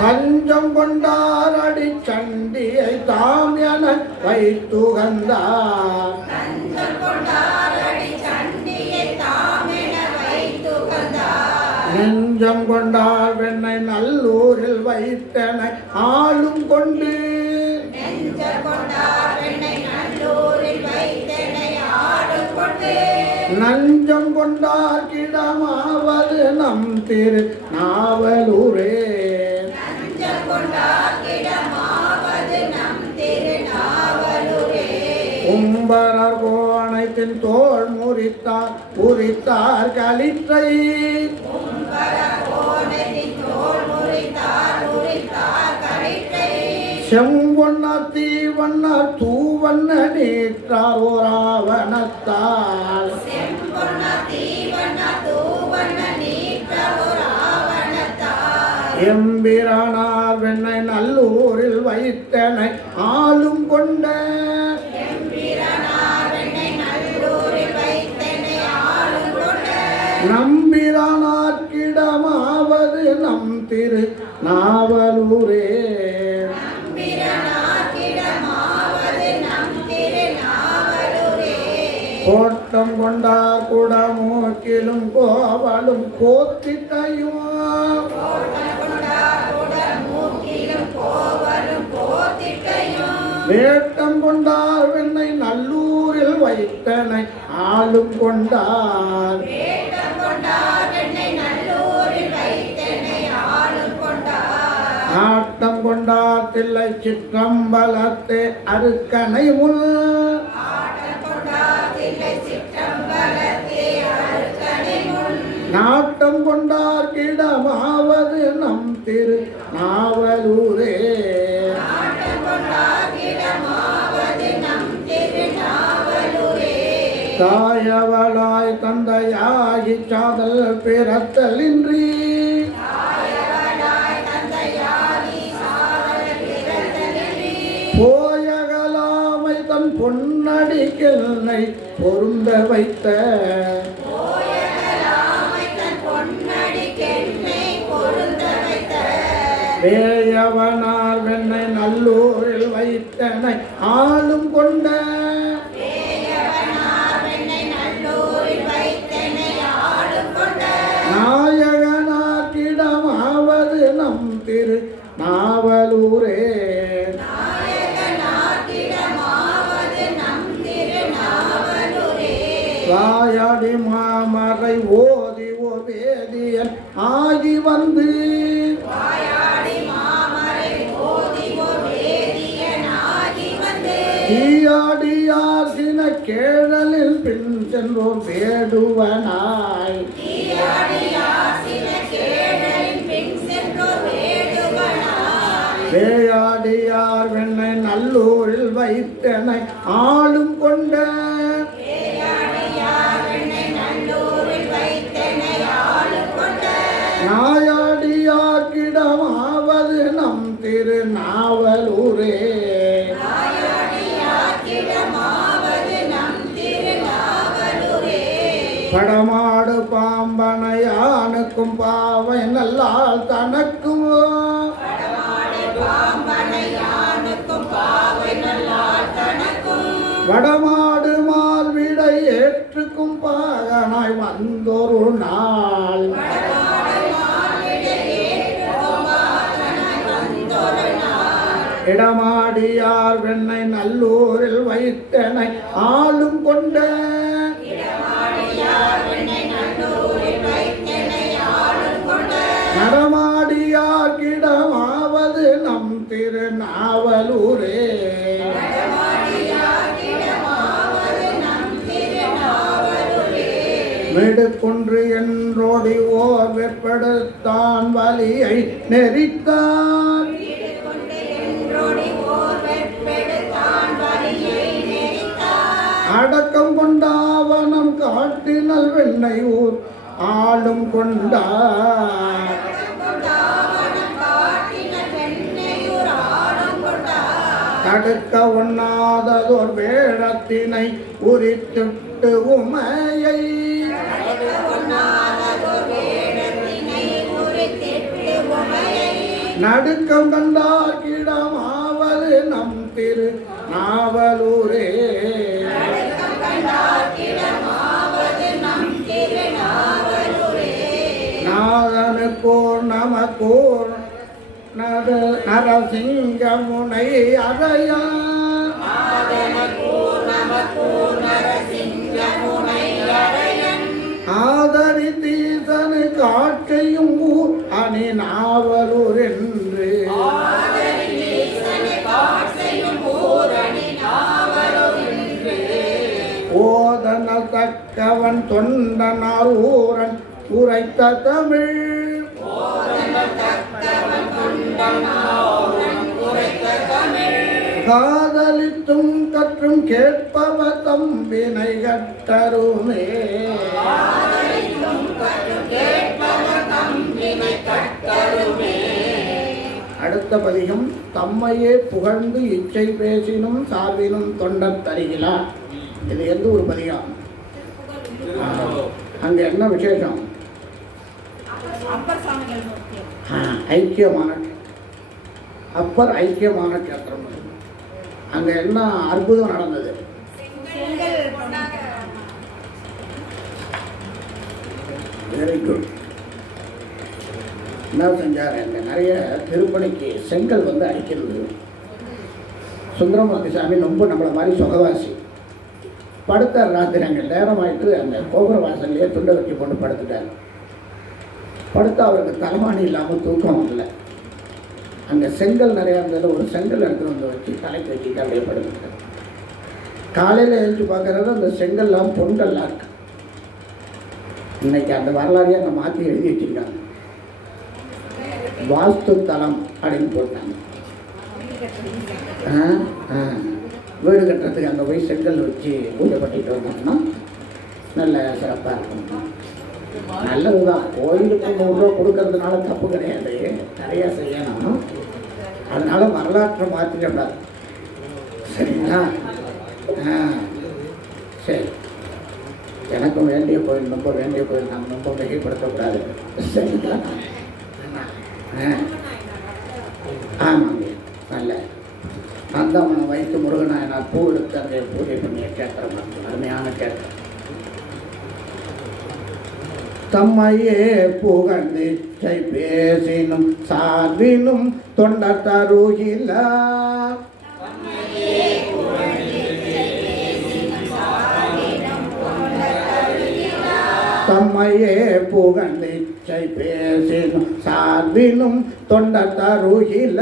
பஞ்சம் கொண்டார் அடி சண்டியை தாம் என வைத்துகந்தார். நெஞ்சம் கொண்டார் வெண்ணை நல்லூரில் வைத்தனை ஆளும் கொண்டு நஞ்சம் கொண்டார் கிடமாவது நம் திரு நாவலூரே. கும்பரர் கோணைத்தின் தோல் முறித்தார் உரித்தார் களிற்றை செம்பொன்னர் தீவண்ணர் தூவண்ண நீற்றார் ஓராவணத்தால் எம்பிரானார் வெண்ணை நல்லூரில் வைத்தனை ஆளும் கொண்ட நம்பிரானார் கிடமாவது நம் திரு நாவலூரே. கோட்டம் கொண்டார் குடமூக்கிலும் கோவலும் கோத்திட்டையும் வேட்டம் கொண்டார் வெண்ணை நல்லூரில் வைத்தனை ஆளும் கொண்டார். ஆட்டம் கொண்டார் தில்லை சிற்றம்பலத்தே அருக்கனை முன் நாட்டம் கொண்டார் கிடமாவது நம் திரு நாவலூரே. தாயவளாய் தந்தையாகி சாதல் பிறத்தலின்றி போயகலாமை தன் பொன்னடிக்கெல்லை பொருந்த வைத்த வேயவனார் வெண்ணை நல்லூரில் வைத்தனை ஆளும் கொண்ட நாயகனார் கிடமாவது நம் திரு நாவலூரே. வாயாடி மாமரை ஓதி ஓ வேதியன் ஆகி வந்து தீயாடியார் சின கேழலில் பின் சென்றோர் வேடுவனாய் வேயாடியார் வெண்ணை நல்லூரில் வைத்தனை ஆளும் கொண்ட நாயாடியார் கிடமாவது நம் திரு நாவலூரே. வடமாடு பாம்பனையானுக்கும் பாவை நல்லால் தனக்கும் வடமாடு மால்விடை ஏற்றுக்கும் பாகனாய் வந்தொரு நாள் இடமாடியார் வெண்ணை நல்லூரில் வைத்தனை ஆளும் கொண்ட நடமாடியார் கிடமாவது நம் திருநாவலூரே விடுக்குன்று என்றோடி ஓர் வெற்படுத்தான் வலியை நெறித்தான் அடக்கம் கொண்டாவனம் காட்டினல் வெண்ணை ஊர் ஆளும் கொண்டார் தடுக்க ஒண்ணாததோர் வேடத்தினை உரித்திட்டு உமையை நடுக்கம் கண்டார் கிடமாவது நம் திரு நாவலூரே நாதனுக்கோர் நமக்கோர் நரசிங்கமுனை அறையா ஆதரி தீசனு காட்சியும் ஊர் அணி நாவலூர் என்று ஓதன தக்கவன் தொண்டனார் ஊரன் உரைத்த தமிழ் காதலித்தும் கற்றும் கேட்பவ தம்பினை கட்டருமே அடுத்த பதிகம் தம்மையே புகழ்ந்து இச்சை பேசினும் சார்பினும் தொண்டர் தருகிறார். இது எந்த ஒரு பதிகம்? அங்க என்ன விசேஷம்? ஐக்கியமான அப்பர் ஐக்கியமான கேத்திரம். அங்க என்ன அற்புதம் நடந்தது? Very good. என்ன செஞ்சார்? அங்கே நிறைய திருப்பணிக்கு செங்கல் வந்து அடிக்கிறது. சுந்தரமூர்த்தி சாமி ரொம்ப நம்மளை மாதிரி சொகவாசி. படுத்தார் ராத்திரி. அங்கே நேரம் ஆகிட்டு அந்த கோபுர வாசல்லையே துண்டை வச்சு கொண்டு படுத்துட்டார். படுத்து அவருக்கு தலைமானி இல்லாமல் தூக்கம் வரல. அங்கே செங்கல் நிறையா இருந்ததில் ஒரு செங்கல் எடுத்து வந்து வச்சு தலைக்கு வச்சுட்டு அப்படியே படுத்துட்டார். காலையில் எழுந்து பார்க்குறது அந்த செங்கல்லாம் பொங்கல்லாம் இருக்கு. இன்னைக்கு அந்த வரலாறையே அங்கே மாற்றி எழுதி வச்சுருக்காங்க. வாஸ்து தலம் அப்படின்னு போட்டாங்க. வீடு கட்டுறதுக்கு அங்கே போய் செங்கல் வச்சு பூஜை பண்ணிட்டு வந்தோம்னா நல்ல சிறப்பாக இருக்கும். நல்லதுதான். கோயிலுக்கு 100 ரூபா கொடுக்கறதுனால தப்பு கிடையாது, நிறையா செய்யணும். அதனால வரலாற்றை மாற்றிடக்கூடாது. சரிங்களா? சரி. எனக்கும் வேண்டிய கோயில் ரொம்ப வேண்டிய கோயில், நம்ம ரொம்ப மிகைப்படுத்தக்கூடாது. சரிங்களா? ஆமாங்க. நல்ல அந்தமனை வைத்து முருகனாயனார் பூ எடுத்து அங்கே பூஜை பண்ணிய கேட்குறோம். அருமையான கேட்குறோம். தம்மையே புகழ்ந்திச்சை பேசினும் சார்பினும் தொண்ட தருகில தம்மையே புகழ்ந்திச்சை பேசினும் சார்பினும் தொண்ட தருகில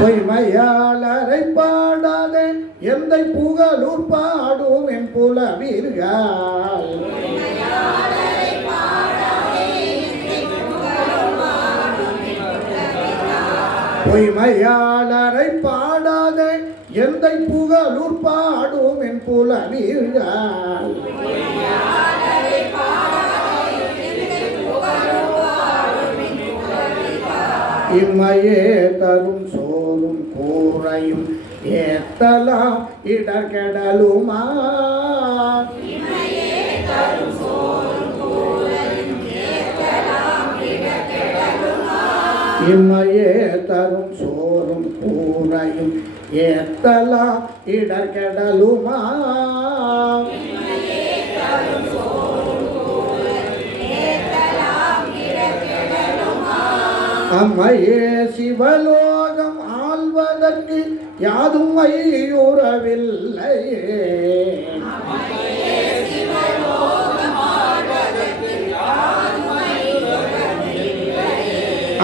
பொய்மையாளரை பாடாதே எந்தை புகழூர் பாடும் என் புலவீர்கள். பொய்மையாளரை பாடாதே எந்தை புகழூர் பாடும் என் புலவீர்கள். இம்மையே தரும் சோறும் கூரையும் ஏத்தலாம் இடர்கெடலுமா இம்மையே தரும் சோறும் கூரையும் ஏத்தலாம் இடர்கெடலுமா அம்மையே சிவலோகம் ஆள்வதற்கு யாதும் ஐயுறவில்லையே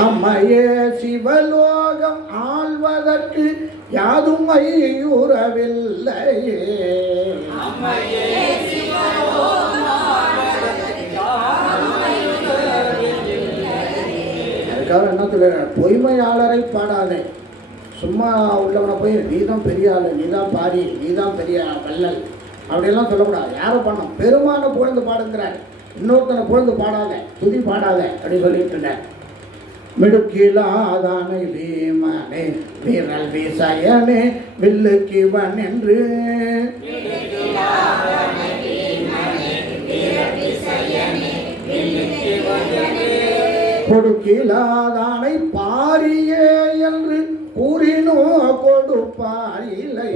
அம்மையே சிவலோகம் ஆள்வதற்கு யாதும் ஐயுறவில்லையே அதுக்காக என்ன சொல்ல பொய்மையாளரை பாடாதே சும்மா உள்ளவனை போய் நீதான் பெரிய ஆள் நீதான் பாரி நீதான் பெரிய வள்ளல் அப்படியெல்லாம் சொல்லக்கூடாது. யாரை பண்ணோம் பெருமானை புகழ்ந்து பாடுங்கிறார், இன்னொருத்தனை புகழ்ந்து பாடாத துதி பாடாத அப்படின்னு சொல்லிட்டு இருந்தார். மிடுக்கிலாதானை வீமனே வீரல் விசயனே வில்லுக்கிவன் என்று கொடுக்கிலாதானை பாரியே என்று கூறினோ கொடுப்பாரில்லை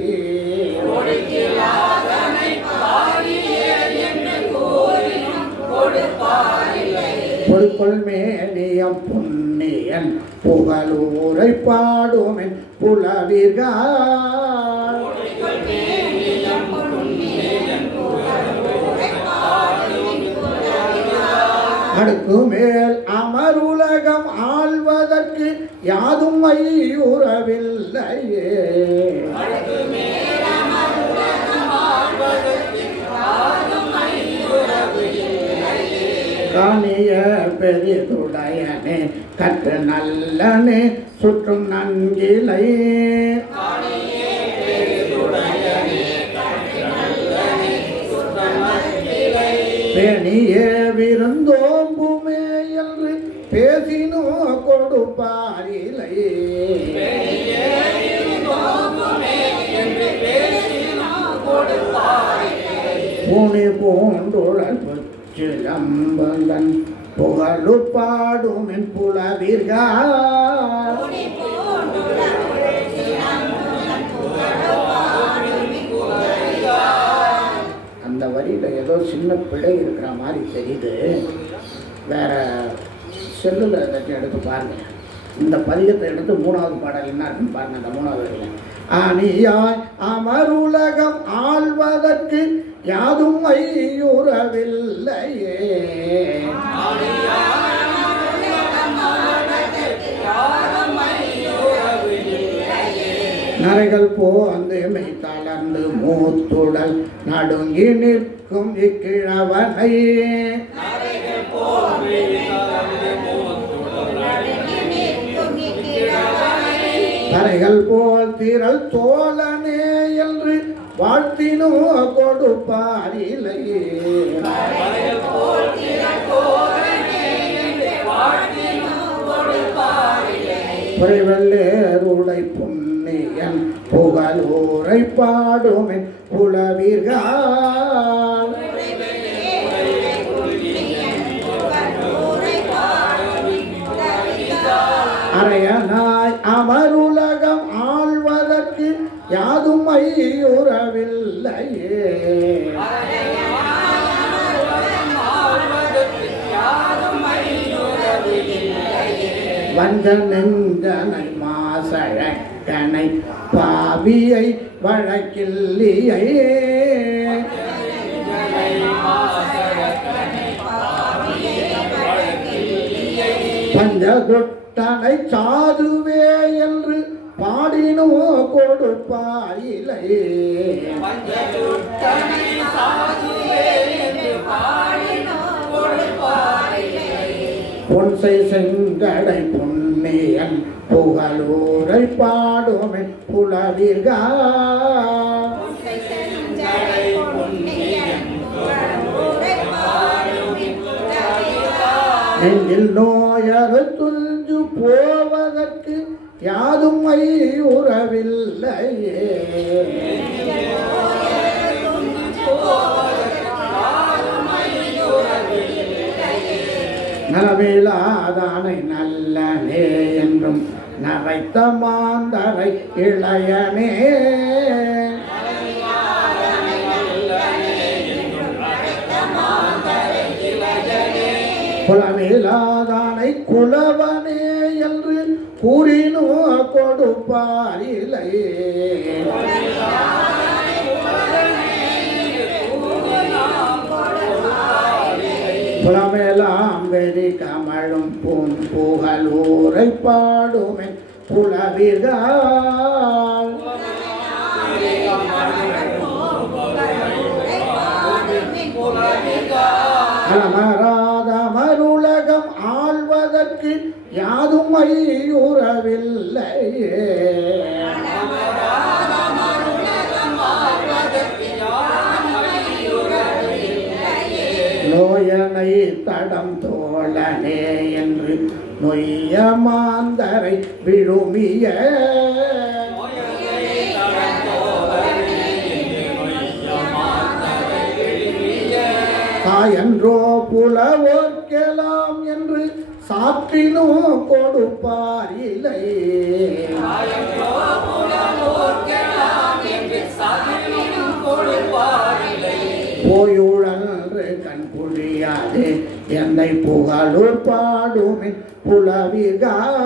பொருட்கொள் மேலியம் புண்ணியன் புகழூரை பாடுமென் புலவீர்கள் அடுக்கு மேல் அமருலகம் ஆள்வதற்கு யாதும் ஐயுறவில்லையே காணிய பெரிதுடையனே கற்று நல்லனே சுற்றும் நன்கிலை பேணியே விருந்தோம்புமே என்று பேசினோ கொடுப்பாரிலை பூனி பூண்டுழல் சிலம்பலன் புகழு பாடுமென் புலவீர்கள் அந்த வரியில் ஏதோ சின்ன பிழை இருக்கிற மாதிரி தெரியுது. வேற செல்லில் ஏதாச்சும் எடுத்து பாருங்க. இந்த பதிகத்தை எடுத்து மூணாவது பாடல் என்ன இருக்குன்னு பாருங்க. அந்த மூணாவது வரியில் அணியாய் அமருலகம் ஆள்வதற்கு யாதும் ஐயுறவில்லையே நரைகள் போந்து மெய் தளர்ந்து மூத்துடல் நடுங்கி நிற்கும் இக்கிழவனை தரைகள் போல் திரள் தோழனே என்று வாழ்த்தினோ கொடுப்பாரில்லையே புரைவல்லேருடை புண்ணியன் புகழூரை பாடுமென் புலவீர்கள் அரையனாய் அமருலகம் ஆள்வதற்கு யாதும் ஐயுறவில்லையே வந்த நெஞ்சனை மாசழக்கனை பாவியை வழக்கில்லியை பஞ்சகுட்டனை சாதுவே என்று பாடினோ கொடுப்பாரிலை பொன்சை செங்கடை புண்ணியன் புகழூரை பாடுமென் புலவீர்கள் நெஞ்சில் நோயறு துஞ்சு போவதற்கு யாதும் ஐயுறவில்லையே. நலவிலாதானை நல்லனே என்றும் நவைத்த மாந்தரை இளையனே. குலவிலாதானை குலவனே என்று கூறினோ கொடுப்பாரில்லை. புலமெல்லாம் வெறி கமழும் பூன் புகழூரை பாடுமே புலவிர்கள். அமராதமருலகம் ஆள்வதற்கு யாதும் ஐயுறவில்லையே. நோயனை தடம் தோழனே என்று நொய்ய மாந்தரை விழுமிய. தாயன்றோ புலவோர்க்கெல்லாம் என்று சாற்றினோ கொடுப்பாரில்லை. போயுழன்று கண் புழியாது என்னை புகழூர் பாடுமே புலவிகள்.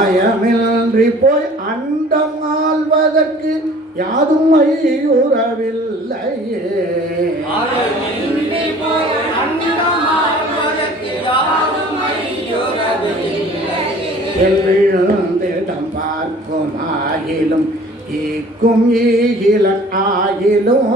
அயமின்றி போய் அண்டம் ஆள்வதற்கு யாதும் ஐயுறவில்லையே. எழுந்திடம் பார்க்கும் ஆகிலும் ஈக்கும் ஈகிலன் ஆகிலும்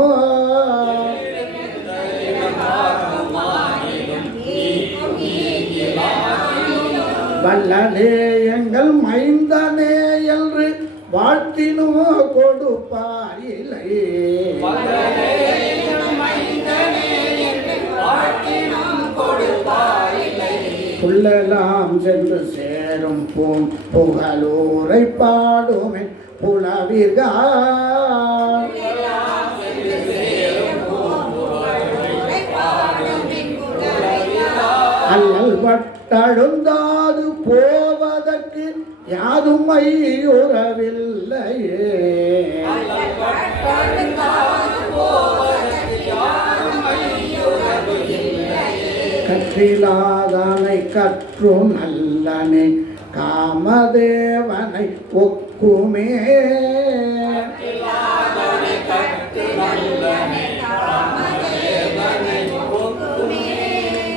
வல்லனே எங்கள் மைந்தனே என்று வாழ்த்தினோ கொடுப்பாரில்லை. புல்லெல்லாம் சென்று சேரும் பூன் புகழூரை பாடுமே புலவிர்கள். அல்லல் பட்டழுந்தாது போவதற்கு யாதும் ஐயுறவில்லையே. கற்றிலாதனை கற்று நல்லனே காமதேவனை ஒக்குமே.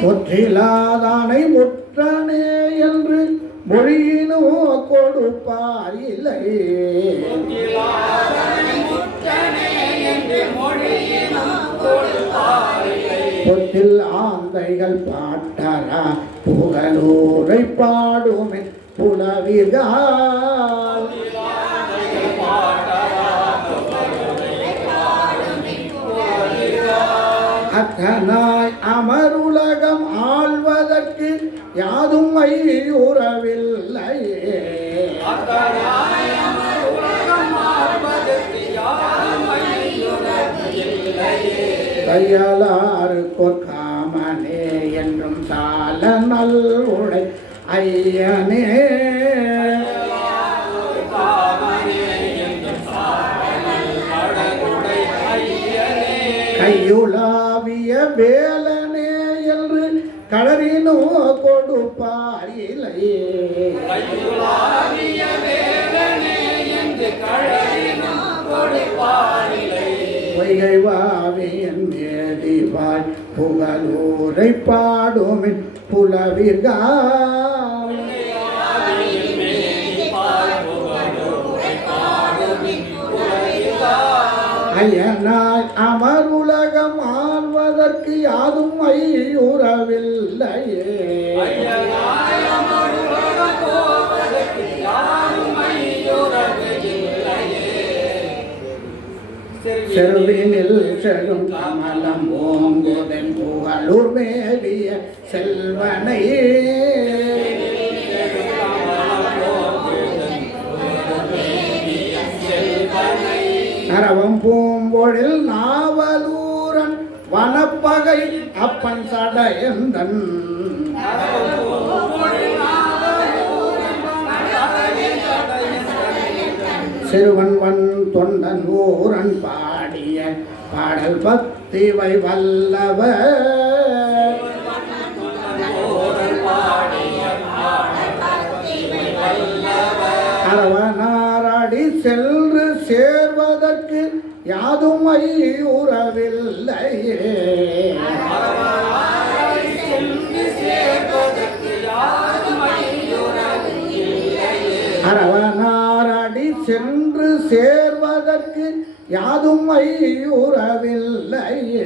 முற்றிலாதானை முற்றனே என்று மொழியினோ கொடுப்பாரில்லை. பொத்தில் ஆந்தைகள் பாட்டரா புகழூரை பாடுமே புலவிர்கள். அத்தனாய் அமருலகம் ஆள்வதற்கு யாதும் ஐயுறவில்லையே. தையலாறு கொற்காமனே என்றும் சால நல்லுடை ஐயனே. கையுலாவிய வேலனே என்று களறினோ கொடுப்பாரில்லை. பொய்கை வாவியன் மேதிவாய் புகழூரை பாடுமின் புலவிர்கள். ஐயனாய் அமருலகம் ஆள்வதற்கு யாதும் ஐயுறவில்லையே. செருவினில் செழும் கமலம் ஓங்குதன் புகழூர் மேவிய செல்வனை அரவம் பூம்பொழில் நாவலூரன் வனப்பகை அப்பன் சடையந்தன் சிறுவன்வன் தொண்டன் ஊரன் பாடிய பாடல் பக்திவை வல்லவ அரவனாரடி சென்று சேர்வதற்கு யாதும் ஐயுறவில்லையே அரவனாரடி சென்று சேர்வதற்கு யாதும் ஐயுறவில்லையே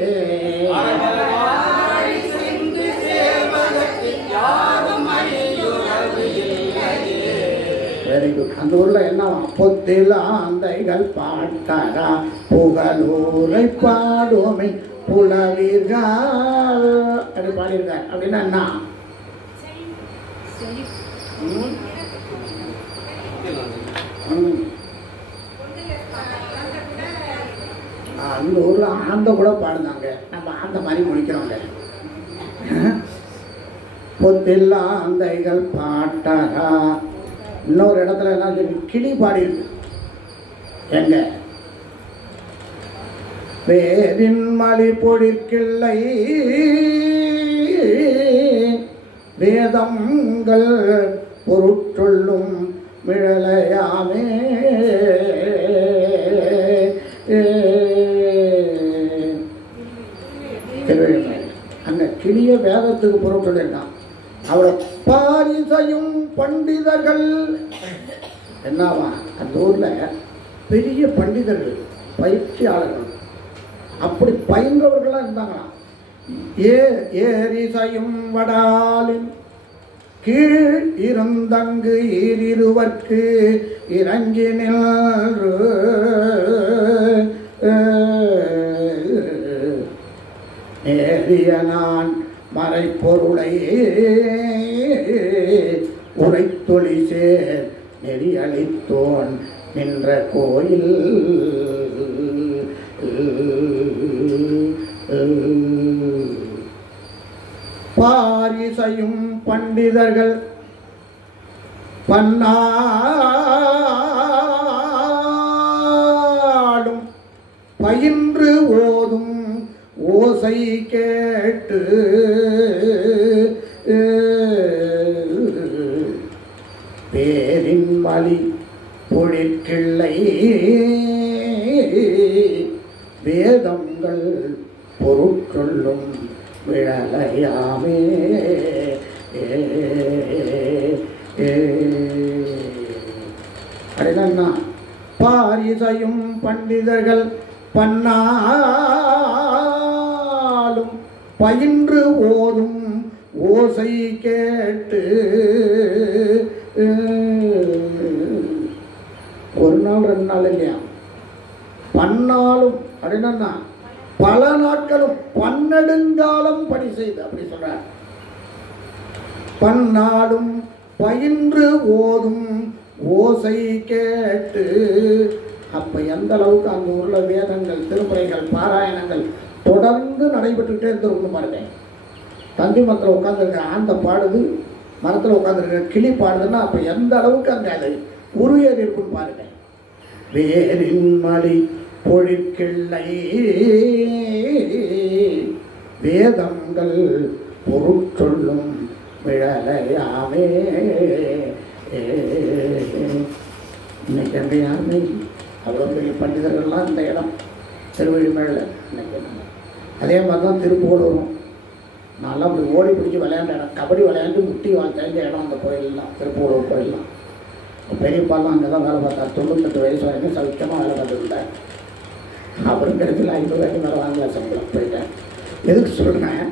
வெரி குட். அந்த ஊர்ல என்ன பொத்தில் ஆந்தைகள் பாட்டாரா புகழூரை பாடுமை புலவீர்கள் அப்படி பாடியிருக்கார். அப்படின்னா என்ன? அந்த ஊர்ல ஆந்த கூட பாடுனாங்க, நம்ம ஆந்த மாதிரி முடிக்கிறோங்க. பொத்தில் ஆந்தைகள் பாட்டாரா. இன்னொரு இடத்துல என்ன சொல்லி கிளி பாடியிருக்கு. எங்க வேரின் மலி பொழிக்கிள்ளை வேதங்கள் பொருட்சொல்லும் மிழலையாமே அந்த கிளிய வேதத்துக்கு பொருட்சொல்லிருக்கான். அவளை பாரிசையும் பண்டிதர்கள் என்னவா அந்த ஊர்ல பெரிய பண்டிதர்கள் பயிற்சியாளர்கள் அப்படி பயின்றவர்களாக இருந்தாங்களாம். ஏரிசையும் வடாலின் கீழ் இருந்தங்கு ஈரிருவர்க்கு இறங்கி நின்று நேரிய நான் மறைப்பொருளை உரைத்தொழி சேர் நெறியளித்தோன் நின்ற கோயில் பாரிசையும் பண்டிதர்கள் பன்னாடும் பயின்று ஓதும் ஓசை கேட்டு பேரின் மலி பொழிற்கிள்ளை வேதங்கள் பொருட்கொள்ளும் விழலையாமே அப்படின்னா பாரிசையும் பண்டிதர்கள் பன்னாலும் பயின்று ஓதும் ஓசை கேட்டு ஒரு நாள் 2 நாள் இல்லையா, பன்னாலும் அப்படின்னா பல நாட்களும் பன்னெடுங்காலம் பணி செய்து அப்படி சொல்றார். பன்னாலும் பயின்று ஓதும் ஓசை கேட்டு. அப்ப எந்த அளவுக்கு அந்த ஊர்ல வேதங்கள் திருமுறைகள் பாராயணங்கள் தொடர்ந்து நடைபெற்றுக்கிட்டே இருந்திருக்கும் பாருங்க. தந்தி மரத்தில் உட்காந்துருக்க ஆந்த பாடுது, மரத்தில் உட்காந்துருக்க கிளி பாடுதுன்னா அப்ப எந்த அளவுக்கு அங்கே அது உருவேறி இருக்குன்னு பாருங்க. வேரின் மலி பொழிற்கிள்ளை வேதங்கள் பொருட்சொல்லும் விழலையாமே. இன்னைக்கு அங்கே யாருமே அவ்வளோ பெரிய பண்டிதர்கள்லாம் இந்த இடம் திருவழிமேல இன்னைக்கு. அதே மாதிரி தான் திருப்பூலூரும் நல்லா அப்படி ஓடி பிடிச்சி விளையாண்ட இடம், கபடி விளையாண்டு முட்டி தெரிஞ்ச இடம் அந்த கோயிலெலாம், திருப்பூலூர் கோயிலெலாம். பெரியப்பாலாம் அங்கே தான் வேலை பார்த்தார். 98 வயசு வரைக்கும் சவிக்கமாக வேலை பார்த்துருந்தார். அப்புறம் கிடைச்சல 50,000 மேலே வாங்கல சம்பளம் போயிட்டேன். எதுக்கு சொல்கிறேன்,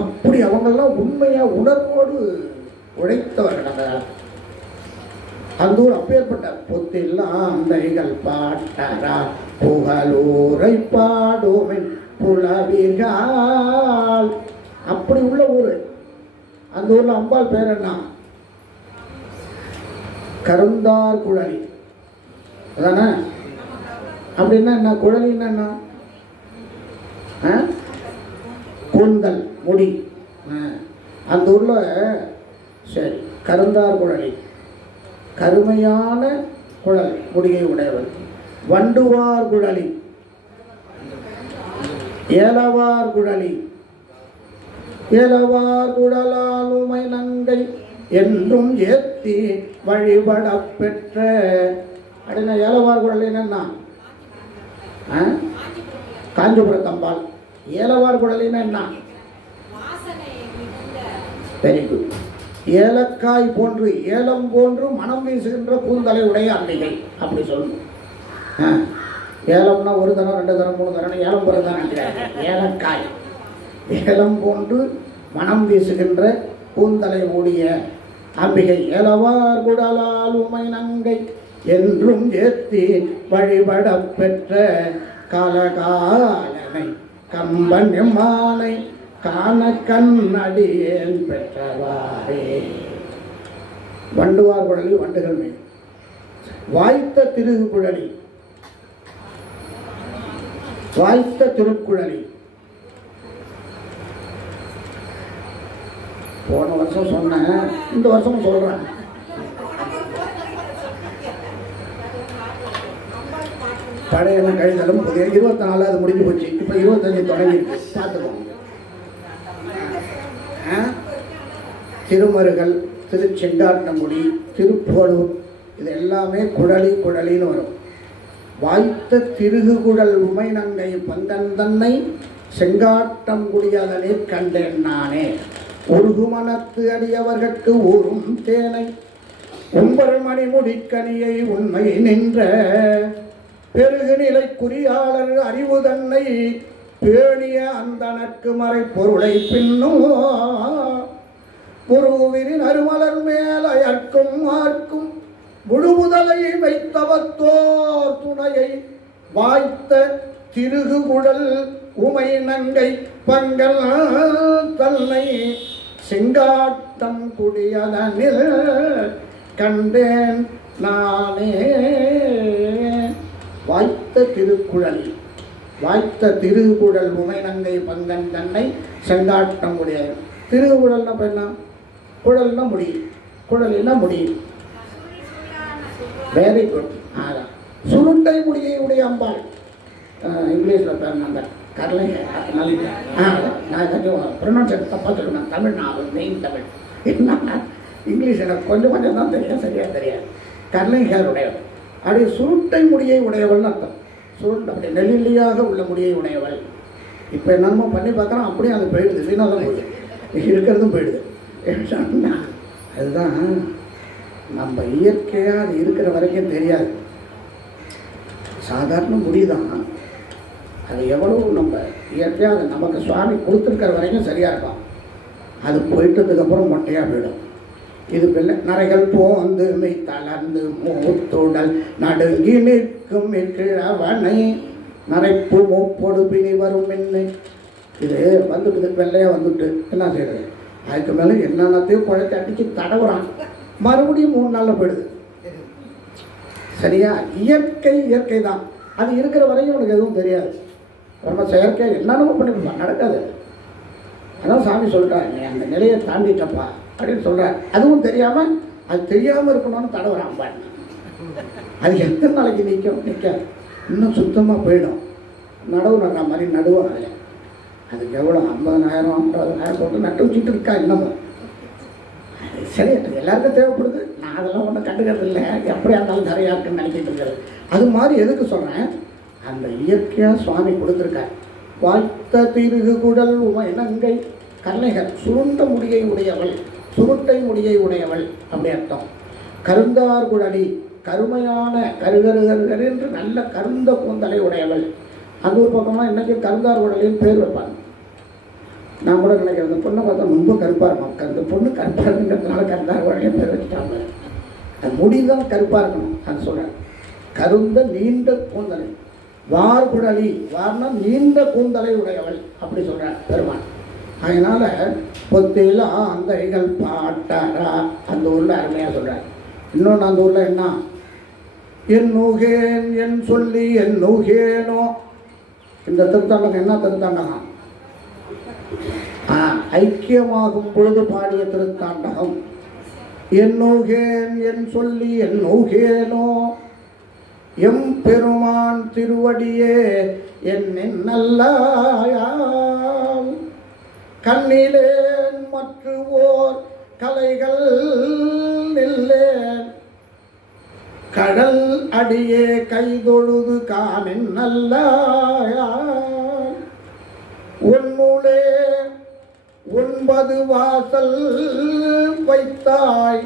அப்படி அவங்கெல்லாம் உண்மையாக உணர்வோடு உழைத்தவர்கள். அந்த அந்த ஊர் அப்பேற்பட்ட பொத்தில்லாம் அந்தைகள் பாட்டாரா புகழூரை பாடுமின் புலவீர்கள். அப்படி உள்ள ஊர். அந்த ஊரில் அம்பாள் பேர் என்ன? கருந்தார் குழலி. அதானே? அப்படின்னா என்ன? குழலின்னா என்ன? கூந்தல், முடி. அந்த ஊரில் சரி கருந்தார் குழலி, கருமையான குழல் முடியை உடையவர். வண்டுவார் குழலி, ஏலவார் குழலி, ஏலவார் குழலால் உமை நங்கை என்றும் ஏத்தி வழிபட பெற்ற. அப்படின்னா ஏலவார் குழலின்னு என்ன? காஞ்சிபுரத்து அம்பாள். ஏலவார் குழலின்னு என்ன? Very good. ஏலக்காய் போன்று, ஏலம் போன்று மனம் வீசுகின்ற கூந்தலை உடைய அம்பிகை அப்படி சொல்லணும். ஏலம்னா ஒரு தரம், 2 தரம், 3 தரம் ஏலம் போறதான் நினைக்கிறாங்க. ஏலக்காய், ஏலம் போன்று மனம் வீசுகின்ற கூந்தலை உடைய அம்பிகை. ஏலவார் குழலால் உமை நங்கை என்றும் ஏத்தி வழிபட பெற்ற காலகாலனை கம்பன் எம்மானை காண கண்ணடியேன் பெற்றவாரே. வண்டுவார் குழலி, வண்டுகள் மேல். வாய்த்த திருகு குழலி, வாய்த்த திருக்குழலி. போன வருஷம் சொன்னேன், இந்த வருஷம் சொல்றேன். பழைய கழிதலும் புதிய 24 முடிஞ்சு போச்சு. இப்ப 25 தொடங்கி பார்த்துக்கோங்க. திருமருகல், திருச்செங்காட்டங்குடி, திருப்போலூர், இது எல்லாமே குழலி குழலின்னு வரும். வாய்த்த திருகு குழல் உமை நங்கை பங்கன் தன்னை செங்காட்டங்குடி அதனை கண்டேன் நானே. உருகுமனத்து அடியவர்கட்கு ஊரும் தேனை உம்பர் மணிமுடிக்கனியை உண்மை நின்ற பெருகு நிலை குறியாளர் அறிவு தன்னை பேணிய அந்தனக்கு மறை பொருளை பின்னும் உருவிரின் அருமலர் மேல் அயற்கும் மார்க்கும் முழுமுதலை வைத்தவத்தோர் துணையை வாய்த்த திருகு குழல் உமை நங்கை பங்கல் தன்னை செங்காட்டம் குடியதனில் கண்டேன் நானே. வாய்த்த திருக்குழலி, வாய்த்த திருகுழல் உமை நங்கை பங்கன் தன்னை செங்காட்டம் குடிய. திருகுழல்னா என்ன? குழல்னா முடி, குழலினா முடி. Very good. அதான் சுருண்டை முடியை உடைய அம்பாள். இங்கிலீஷில் பேர் அந்த கரலை. நான் ப்ரொனவுன்சேஷன் தப்பாக சொல்லுவேன். தமிழ் நான் மெயின் தமிழ். என்ன இங்கிலீஷ் எனக்கு கொஞ்சம் கொஞ்சம் தான் தெரியும், சரியாக தெரியாது. கரலை ஹேர் உடையவள். அப்படி சுருட்டை முடியை உடையவள்னு அர்த்தம். சுருண்டை அப்படி நெல்லியாக உள்ள முடியை உடையவள். இப்போ என்னமோ பண்ணி பார்க்குறோம், அப்படியே அது போயிடுது, வீணாக தான் போயிடுது, இருக்கிறதும் போயிடுது. அதுதான் நம்ம இயற்கையாக அது இருக்கிற வரைக்கும் தெரியாது. சாதாரண முடிதான், அது எவ்வளவு நம்ம இயற்கையாக அது நமக்கு சுவாமி கொடுத்துருக்கிற வரைக்கும் சரியாக இருக்கும். அது போயிட்டதுக்கப்புறம் மொட்டையாக போயிடும். இது பிள்ளை நரைகள் போந்து மெய் தளர்ந்து மூத்துடல் நடுங்கி நிற்கும் கிழவனை நரைப்பு மூப்பொடு பிணி வரும் என்ன. இது வந்துட்டு வெள்ளையாக வந்துட்டு என்ன செய்யறது? அதுக்கு மேலே என்னென்னத்தையும் குழந்தை அடிச்சு தடவுறான், மறுபடியும் 3 நாளில் போயிடுது. சரியா? இயற்கை இயற்கை தான். அது இருக்கிற வரையும் உனக்கு எதுவும் தெரியாது. ரொம்ப செயற்கை என்னென்னமோ பண்ணிருப்பான், நடக்காது. அதான் சாமி சொல்கிறார், நீ அந்த நிலையை தாண்டிட்டப்பா அப்படின்னு சொல்கிறார். அதுவும் தெரியாமல், அது தெரியாமல் இருக்கணும்னு தடவுறான் பாருங்க. அது எத்தனை நாளைக்கு நிற்காது, இன்னும் சுத்தமாக போயிடும். நடவு நடுற மாதிரி நடுவோம். அதில் அதுக்கு எவ்வளோ 50,000 50,000 போட்டு நட்டு வச்சுட்டு இருக்கா இன்னமும். சரி, அது எல்லாருக்கும் தேவைப்படுது. நான் அதெல்லாம் ஒன்றும் கண்டுக்கிறது இல்லை, எப்படியா இருந்தாலும் நிறையா இருக்குன்னு நினைக்கிட்டு இருக்கிறது. அது மாதிரி எதுக்கு சொல்கிறேன், அந்த இயற்கையாக சுவாமி கொடுத்துருக்கார். வாய்த்த திருகு குடல் உமை நங்கை கல்லைகள் சுருண்ட முடியை உடையவள், சுருட்டை முடியை உடையவள் அப்படி அர்த்தம். கருந்தார் குழலி கருமையான கருகருகருகர் என்று நல்ல கருந்த கூந்தலை உடையவள். அந்த ஒரு பக்கம்லாம் இன்றைக்கி கருந்தார் குழலின்னு பேர் வைப்பாங்க. நான் கூட நினைக்கிறேன், அந்த பொண்ணை பார்த்தா ரொம்ப கருப்பாக இருக்கும். அந்த பொண்ணு கருப்பாக இருக்குங்கிறதுனால கருந்தார் குழலின்னு பேர் வச்சுட்டாங்க. அது முடிதான் கருப்பாக இருக்கணும். அது சொல்கிறேன். கருந்த நீண்ட கூந்தலை வார் குழலி, வார்னா நீண்ட கூந்தலை உடையவள் அப்படி சொல்கிறார் பெருமான். அதனால பொத்தில ஆந்தைகள் பாட்டாரா அந்த ஊரில் அருமையாக சொல்கிறார். இன்னொன்று அந்த ஊரில் என்ன, என் நூகேன் என் சொல்லி என் நூகேனோ, இந்த திருத்தாண்டகம் என்ன திருத்தாண்டகம்? ஐக்கியமாகும் பொழுது பாடிய திருத்தாண்டகம். என் நூகேன் என் சொல்லி என் நூகேனோ, எம் பெருமான் திருவடியே என்னின் நல்லாயாம், கண்ணிலேன் மற்ற ஓர் கலைகள் நில்லேன், கடல் அடியே கைதொழுது காணின் நல்லாயாம், உன்னுளே 9 வாசல் வைத்தாய்,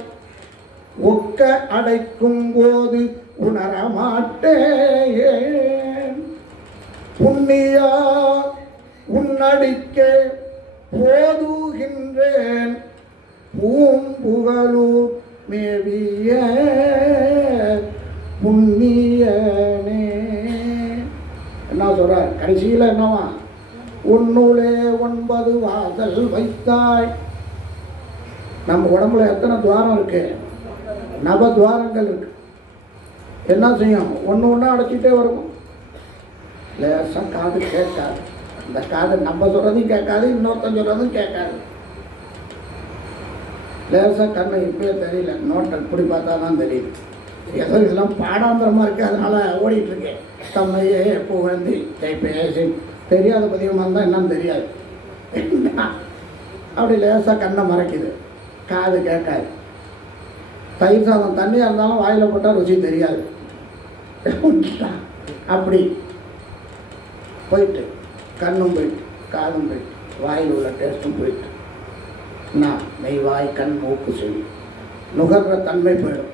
ஒக்க அடைக்கும் போது உணரமாட்டேன், புண்ணியா உன்னடிக்கே போதுகின்றேன், பூம்புகழூர் மேவிய புண்ணியனே. என்ன சொல்றார் கடைசியில்? என்னவா? உன்னுளே 9 வாசல் வைத்தாய். நம்ம உடம்புல எத்தனை துவாரம் இருக்கு? 9 துவாரங்கள் இருக்கு. என்ன செய்யும்? ஒன்று ஒன்றா அடைச்சிட்டே வரும். லேசாக காது கேட்காது. இந்த காது நம்ம சொல்கிறதையும் கேட்காது, இன்னொருத்தன் சொல்கிறதும் கேட்காது. லேசாக கண்ணை இப்பயே தெரியல, நோட்டை இப்படி பார்த்தா தான் தெரியுது. ஏதோ இதெல்லாம் பாடாந்திரமாக இருக்குது, அதனால் ஓடிட்டுருக்கேன். தம்மையே புகழ்ந்து பேசி தெரியாத பதிகமாக இருந்தால் என்னன்னு தெரியாது. அப்படி லேசாக கண்ணை மறைக்குது, காது கேட்காது. தயிர் சாதம் தண்ணியாக இருந்தாலும் வாயில் போட்டால் ருசி தெரியாது. அப்படி போயிட்டு கண்ணும் போயிட்டு காதும் போயிட்டு வாயில் உள்ள டேஸ்ட்டும் போயிட்டு நான் மெய்வாய் கண் மூக்கு செய்யும் நுகர்ற தன்மை போயிடும்.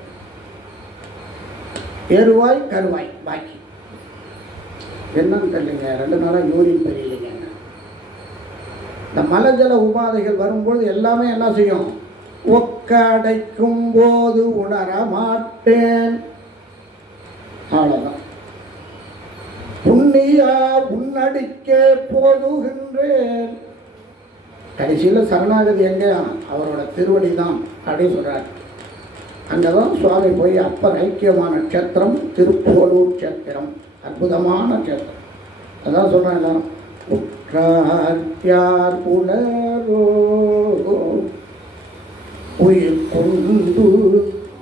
ஏறுவாய் கருவாய் பாக்கி என்னன்னு தெரியலைங்க. 2 நாளாக யூரின் தெரியலைங்க. இந்த மலஜல உபாதைகள் வரும்போது எல்லாமே என்ன செய்யும்? ஒக்கடைக்கும் போது உணர மாட்டேன். அவ்வளோதான். புண்ணியா உன்னடிக்கே போதுகின்றேன். கடைசியில் சரணாகதி எங்கேயா? அவரோட திருவடி தான் அப்படின்னு சொல்கிறார். அங்கே தான் சுவாமி போய் அப்பர் ஐக்கியமான க்ஷேத்திரம் திருப்போலூர் க்ஷேத்திரம், அற்புதமான க்ஷேத்திரம். அதான் சொல்கிறேன் எல்லாரும். உற்றார் யார் புலரோ உயிர் கொண்டு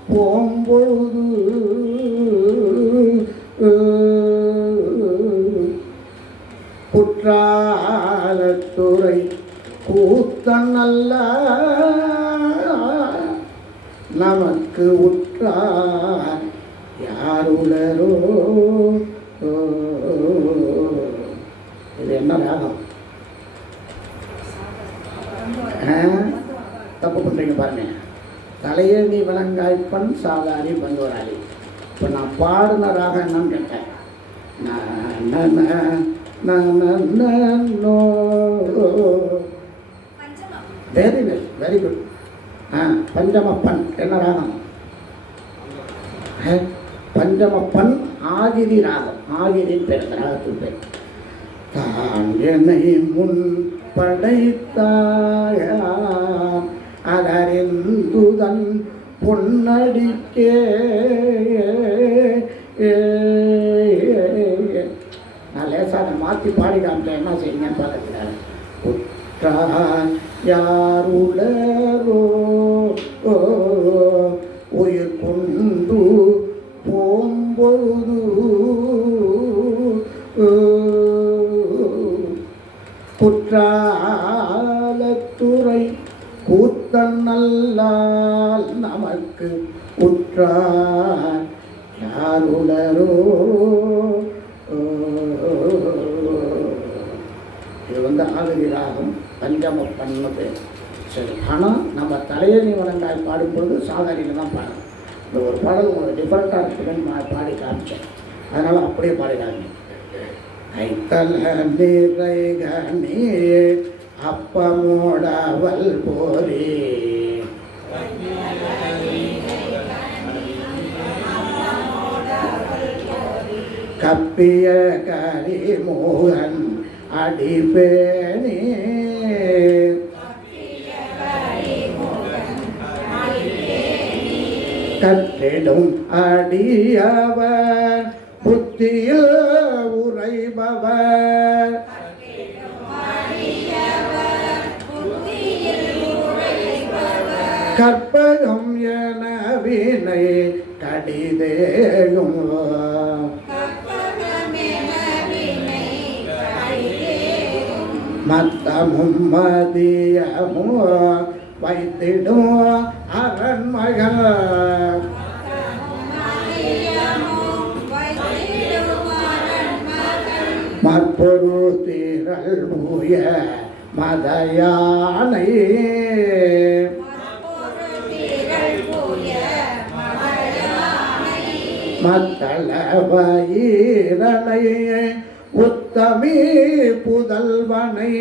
போம்பொழுது குற்றாலத்துறை கூத்தன் அல்ல நமக்கு உற்றார் யாருளரோ. இது என்ன ராகம்? தப்பு பண்ணுறீங்க பாருங்க. தலையேணி விளங்காய்ப்பன் சாதாரி பந்தோராளி. இப்போ நான் பாடின ராகம் என்னன்னு கேட்டேன். Very nice, very good. பஞ்சமப்பன் என்ன ராகம்? பஞ்சமப்பன் ஆகிரி ராகம். ஆகிரின் பேர், ராகத்தின் பேர். தான் என்னை முன் படைத்தாய அதறிந்துதன் பொன்னடிக்கே. நான் லேசாக மாற்றி பாடி காமிச்சேன். என்ன செய்யுங்கன்னு பார்த்துக்கிறாரு. உற்றார் யார் உளரோ உயிர் கொண்டு போம்பொழுது குற்றாலத்துறை கூத்தன் நல்லால் நமக்கு உற்றார் யார் உளரோ. இது ஆகிரி ராகம், பஞ்சமப்பன்னு பேர். சரி, ஆனால் நம்ம தலையணி வழங்காய் பாடும்பொழுது சாதாரியில் தான் பாடணும். இந்த ஒரு பாடல் உங்களுக்கு டிஃப்ரெண்ட்டாக இருக்குதுன்னு பாடி காமிச்சேன். அதனால் அப்படியே பாடினாங்க. கைத்தல நிறைகனே அப்பமோடவல் போரே கப்பிய கரிமோகன் அடிப்பேனே கற்றிடும் அடியவர் புத்தியில் உரைபவர் கற்பகம் என வினை கடிதேயும் மத்தமும் மதியமும் வைத்திடும் அரண்மகள் மற்பொரு திரள் மூய மதயானை மத்தள வயிரனை உத்தமி புதல்வனை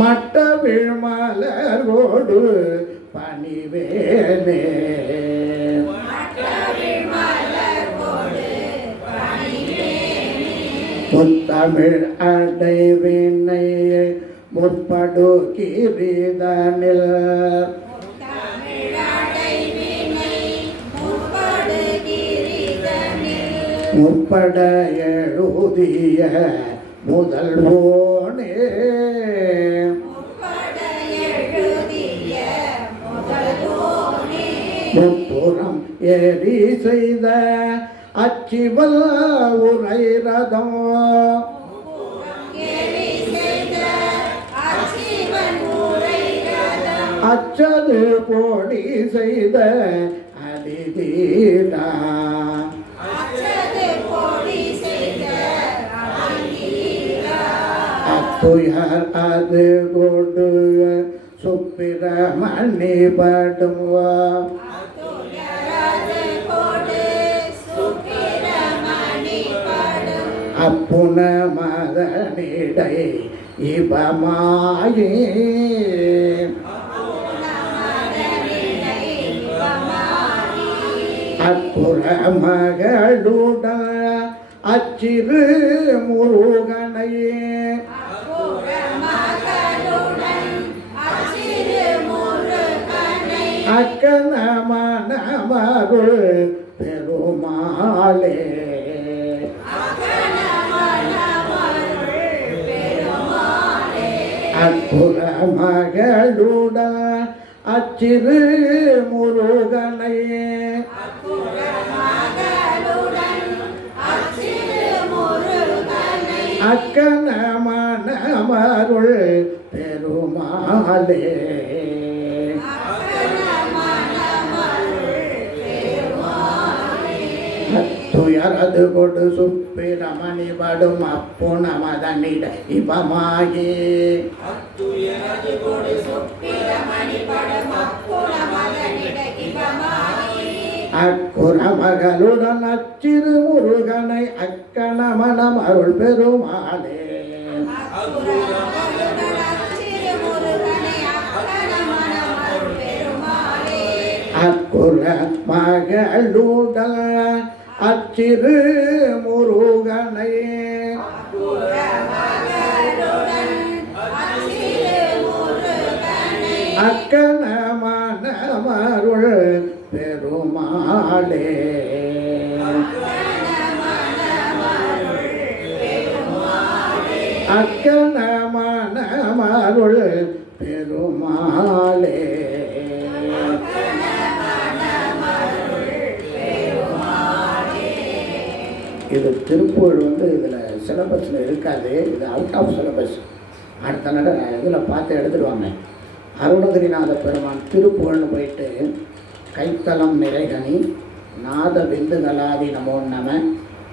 மட்ட விழ்மலரோடு பணிவேனே முத்தமிழ் அடைவினை முற்படு கிரிதனில் முற்பட எழுதிய முதல்வோனே முப்புறம் ஏறி செய்த அச்சிவல் உரை ரதம் அச்சது போடி செய்த அடிதீரா அத்துயர் அது கொண்டு சுப்பிரமணி படுவா அப்புன மதனிடை இவமாயே அப்புற மகளுடன் அச்சிறு முருகனையே அக்கன மனமருள் பெருமாளே அற்புத மகளுடன் அச்சிறு முருகனையே அக்கன மனமருள் பெருமாளே துயரது கொடு சுப்பிரமணி படும் அப்புன மதனிட இவமாயே அக்குற மகளுடன் அச்சிறு முருகனை அக்கண மனம் அருள் பெருமாளே அக்குற மகளுடன் அச்சிறு முருகனை அக்கன மனமருள் பெருமாளே அக்கன மனமருள் பெருமாளே இது திருப்புகழ் இதில் சிலபஸில் இருக்காது, இது அவுட் ஆஃப் சிலபஸ். அடுத்த நட இதில் பார்த்து எடுத்துடுவாங்க. அருணகிரிநாத பெருமான் திருப்புகழ்னு போயிட்டு கைத்தலம் நிறைகனி நாத விந்துகலாதி நமோ நம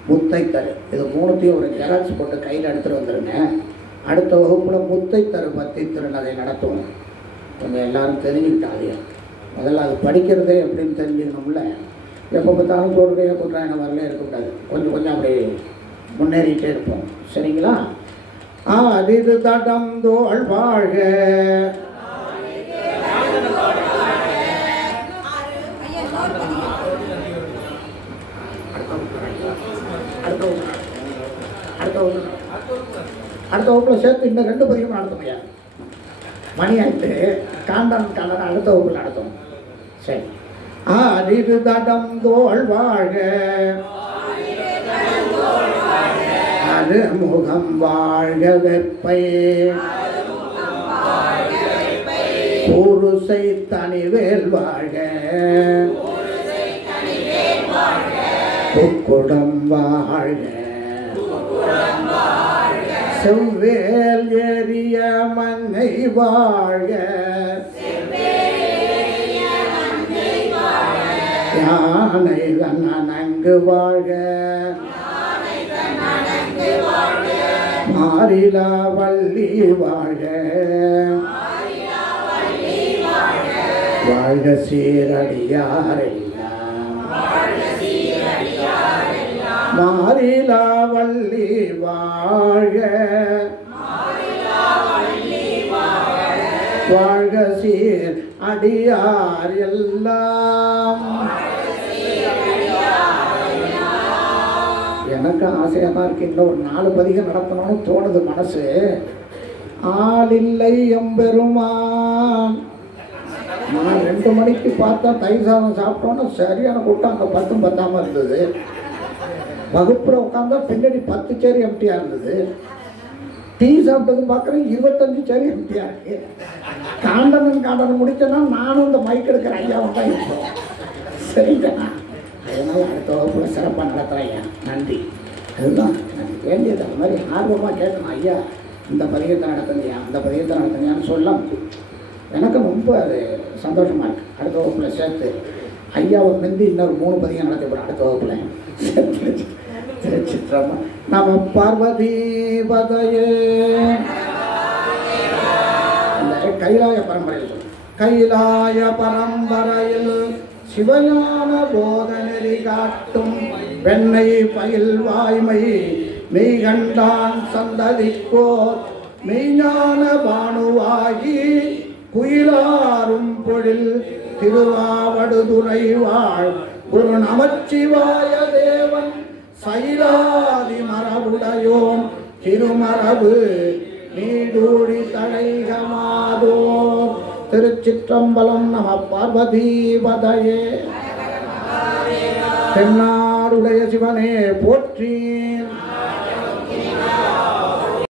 முத்தைத்தரு இது மூணுத்தையும் ஒரு ஜெராக்ஸ் போட்டு கையில் எடுத்துகிட்டு வந்துடுங்க. அடுத்த வகுப்பில் முத்தைத்தரு பற்றி திருநகை நடத்துவோம். கொஞ்சம் எல்லோரும் தெரிஞ்சுக்கிட்டாங்க. முதல்ல அது படிக்கிறதே எப்படின்னு தெரிஞ்சுக்கணும்ல. எப்போ பார்த்தாலும் தோல்வியே குற்றாயன வரலே இருக்கக்கூடாது. கொஞ்சம் கொஞ்சம் அப்படி முன்னேறிட்டே இருப்போம். சரிங்களா? அதிது தடம் தோள் வாழ்க அடுத்த வகுப்பில் சேர்த்து இன்னும் 2 பதிகமும் நடத்துமையா. மணி ஆயிட்டு காண்டன் அடுத்த வகுப்பில் நடத்தும். சரி. ஆரிரு தடம் தோள் வாழ்க, அது முகம் வாழ்க வெப்பை, பூருசை தனிவேல் வாழ்க, குக்குடம் வாழ்க, செவ்வேல் ஏறிய மங்கை வாழ்க, யானை நன்கு வாழ்க, மாரிலா வள்ளி வாழ்க, வாழ்க சீரடியாரெல்லாம், மாரிலா வள்ளி வாழ்க, வாழ்க சீர் அடியார் எல்லாம். எனக்கு ஆசையாக தான் இருக்கு, இன்னும் ஒரு 4 பதிகம் நடத்தணும்னு தோணுது மனசு. ஆளில்லை எம்பெருமான். நான் 2 மணிக்கு பார்த்தா தயிர் சாதம் சாப்பிட்டோன்னு சரியான கூட்டம் அங்கே 10 பத்தாமல் இருந்தது. வகுப்பில் உட்காந்தா பின்னாடி 10 சேர் எம்டியாக இருந்தது. டீ சாப்பிட்டது பார்க்குறேன் 25 சேர் எம்டியாக இருக்கு. காண்டனம் முடிச்சேன்னா நானும் இந்த மைக் எடுக்கிற ஐயாவும் தான் இருப்போம். சரிதானா? அதனால் அடுத்த வகுப்பில் சிறப்பாக நடத்துகிறேன் ஐயா. நன்றி. அதுதான் எனக்கு வேண்டியது. அது மாதிரி ஆர்வமாக கேட்கணும். ஐயா இந்த பதிகத்தை நடத்துங்கய்யா, அந்த பதிகத்தை நடத்துங்கன்னு சொல்லலாம். எனக்கு ரொம்ப அது சந்தோஷமாக இருக்குது. அடுத்த வகுப்பில் சேர்த்து ஐயாவை மிந்தி இன்னொரு 3 பதிகம் நடத்தி போகிறேன் அடுத்த வகுப்பில். திருச்சிற்றமா. நம பார்வதி பதையே. அந்த கைலாய பரம்பரையில் கைலாய பரம்பரையில் சிவஞான போதநெறி காட்டும் வெண்ணை பயில் வாய்மை மெய்கண்டான் சந்ததிக்கோர் மெய்ஞான பானுவாகி குயிலாரும் பொழில் திருவாவடுதுறை வாழ் குரு நமச்சிவாய தேவன் சைலாதி மரபுடையோம் திருமரபு நீடூழி தழைகமாதோ. திருச்சிற்றம்பலம். நம பார்வதி பதையே. தென்னாடுடைய சிவனே போற்றி.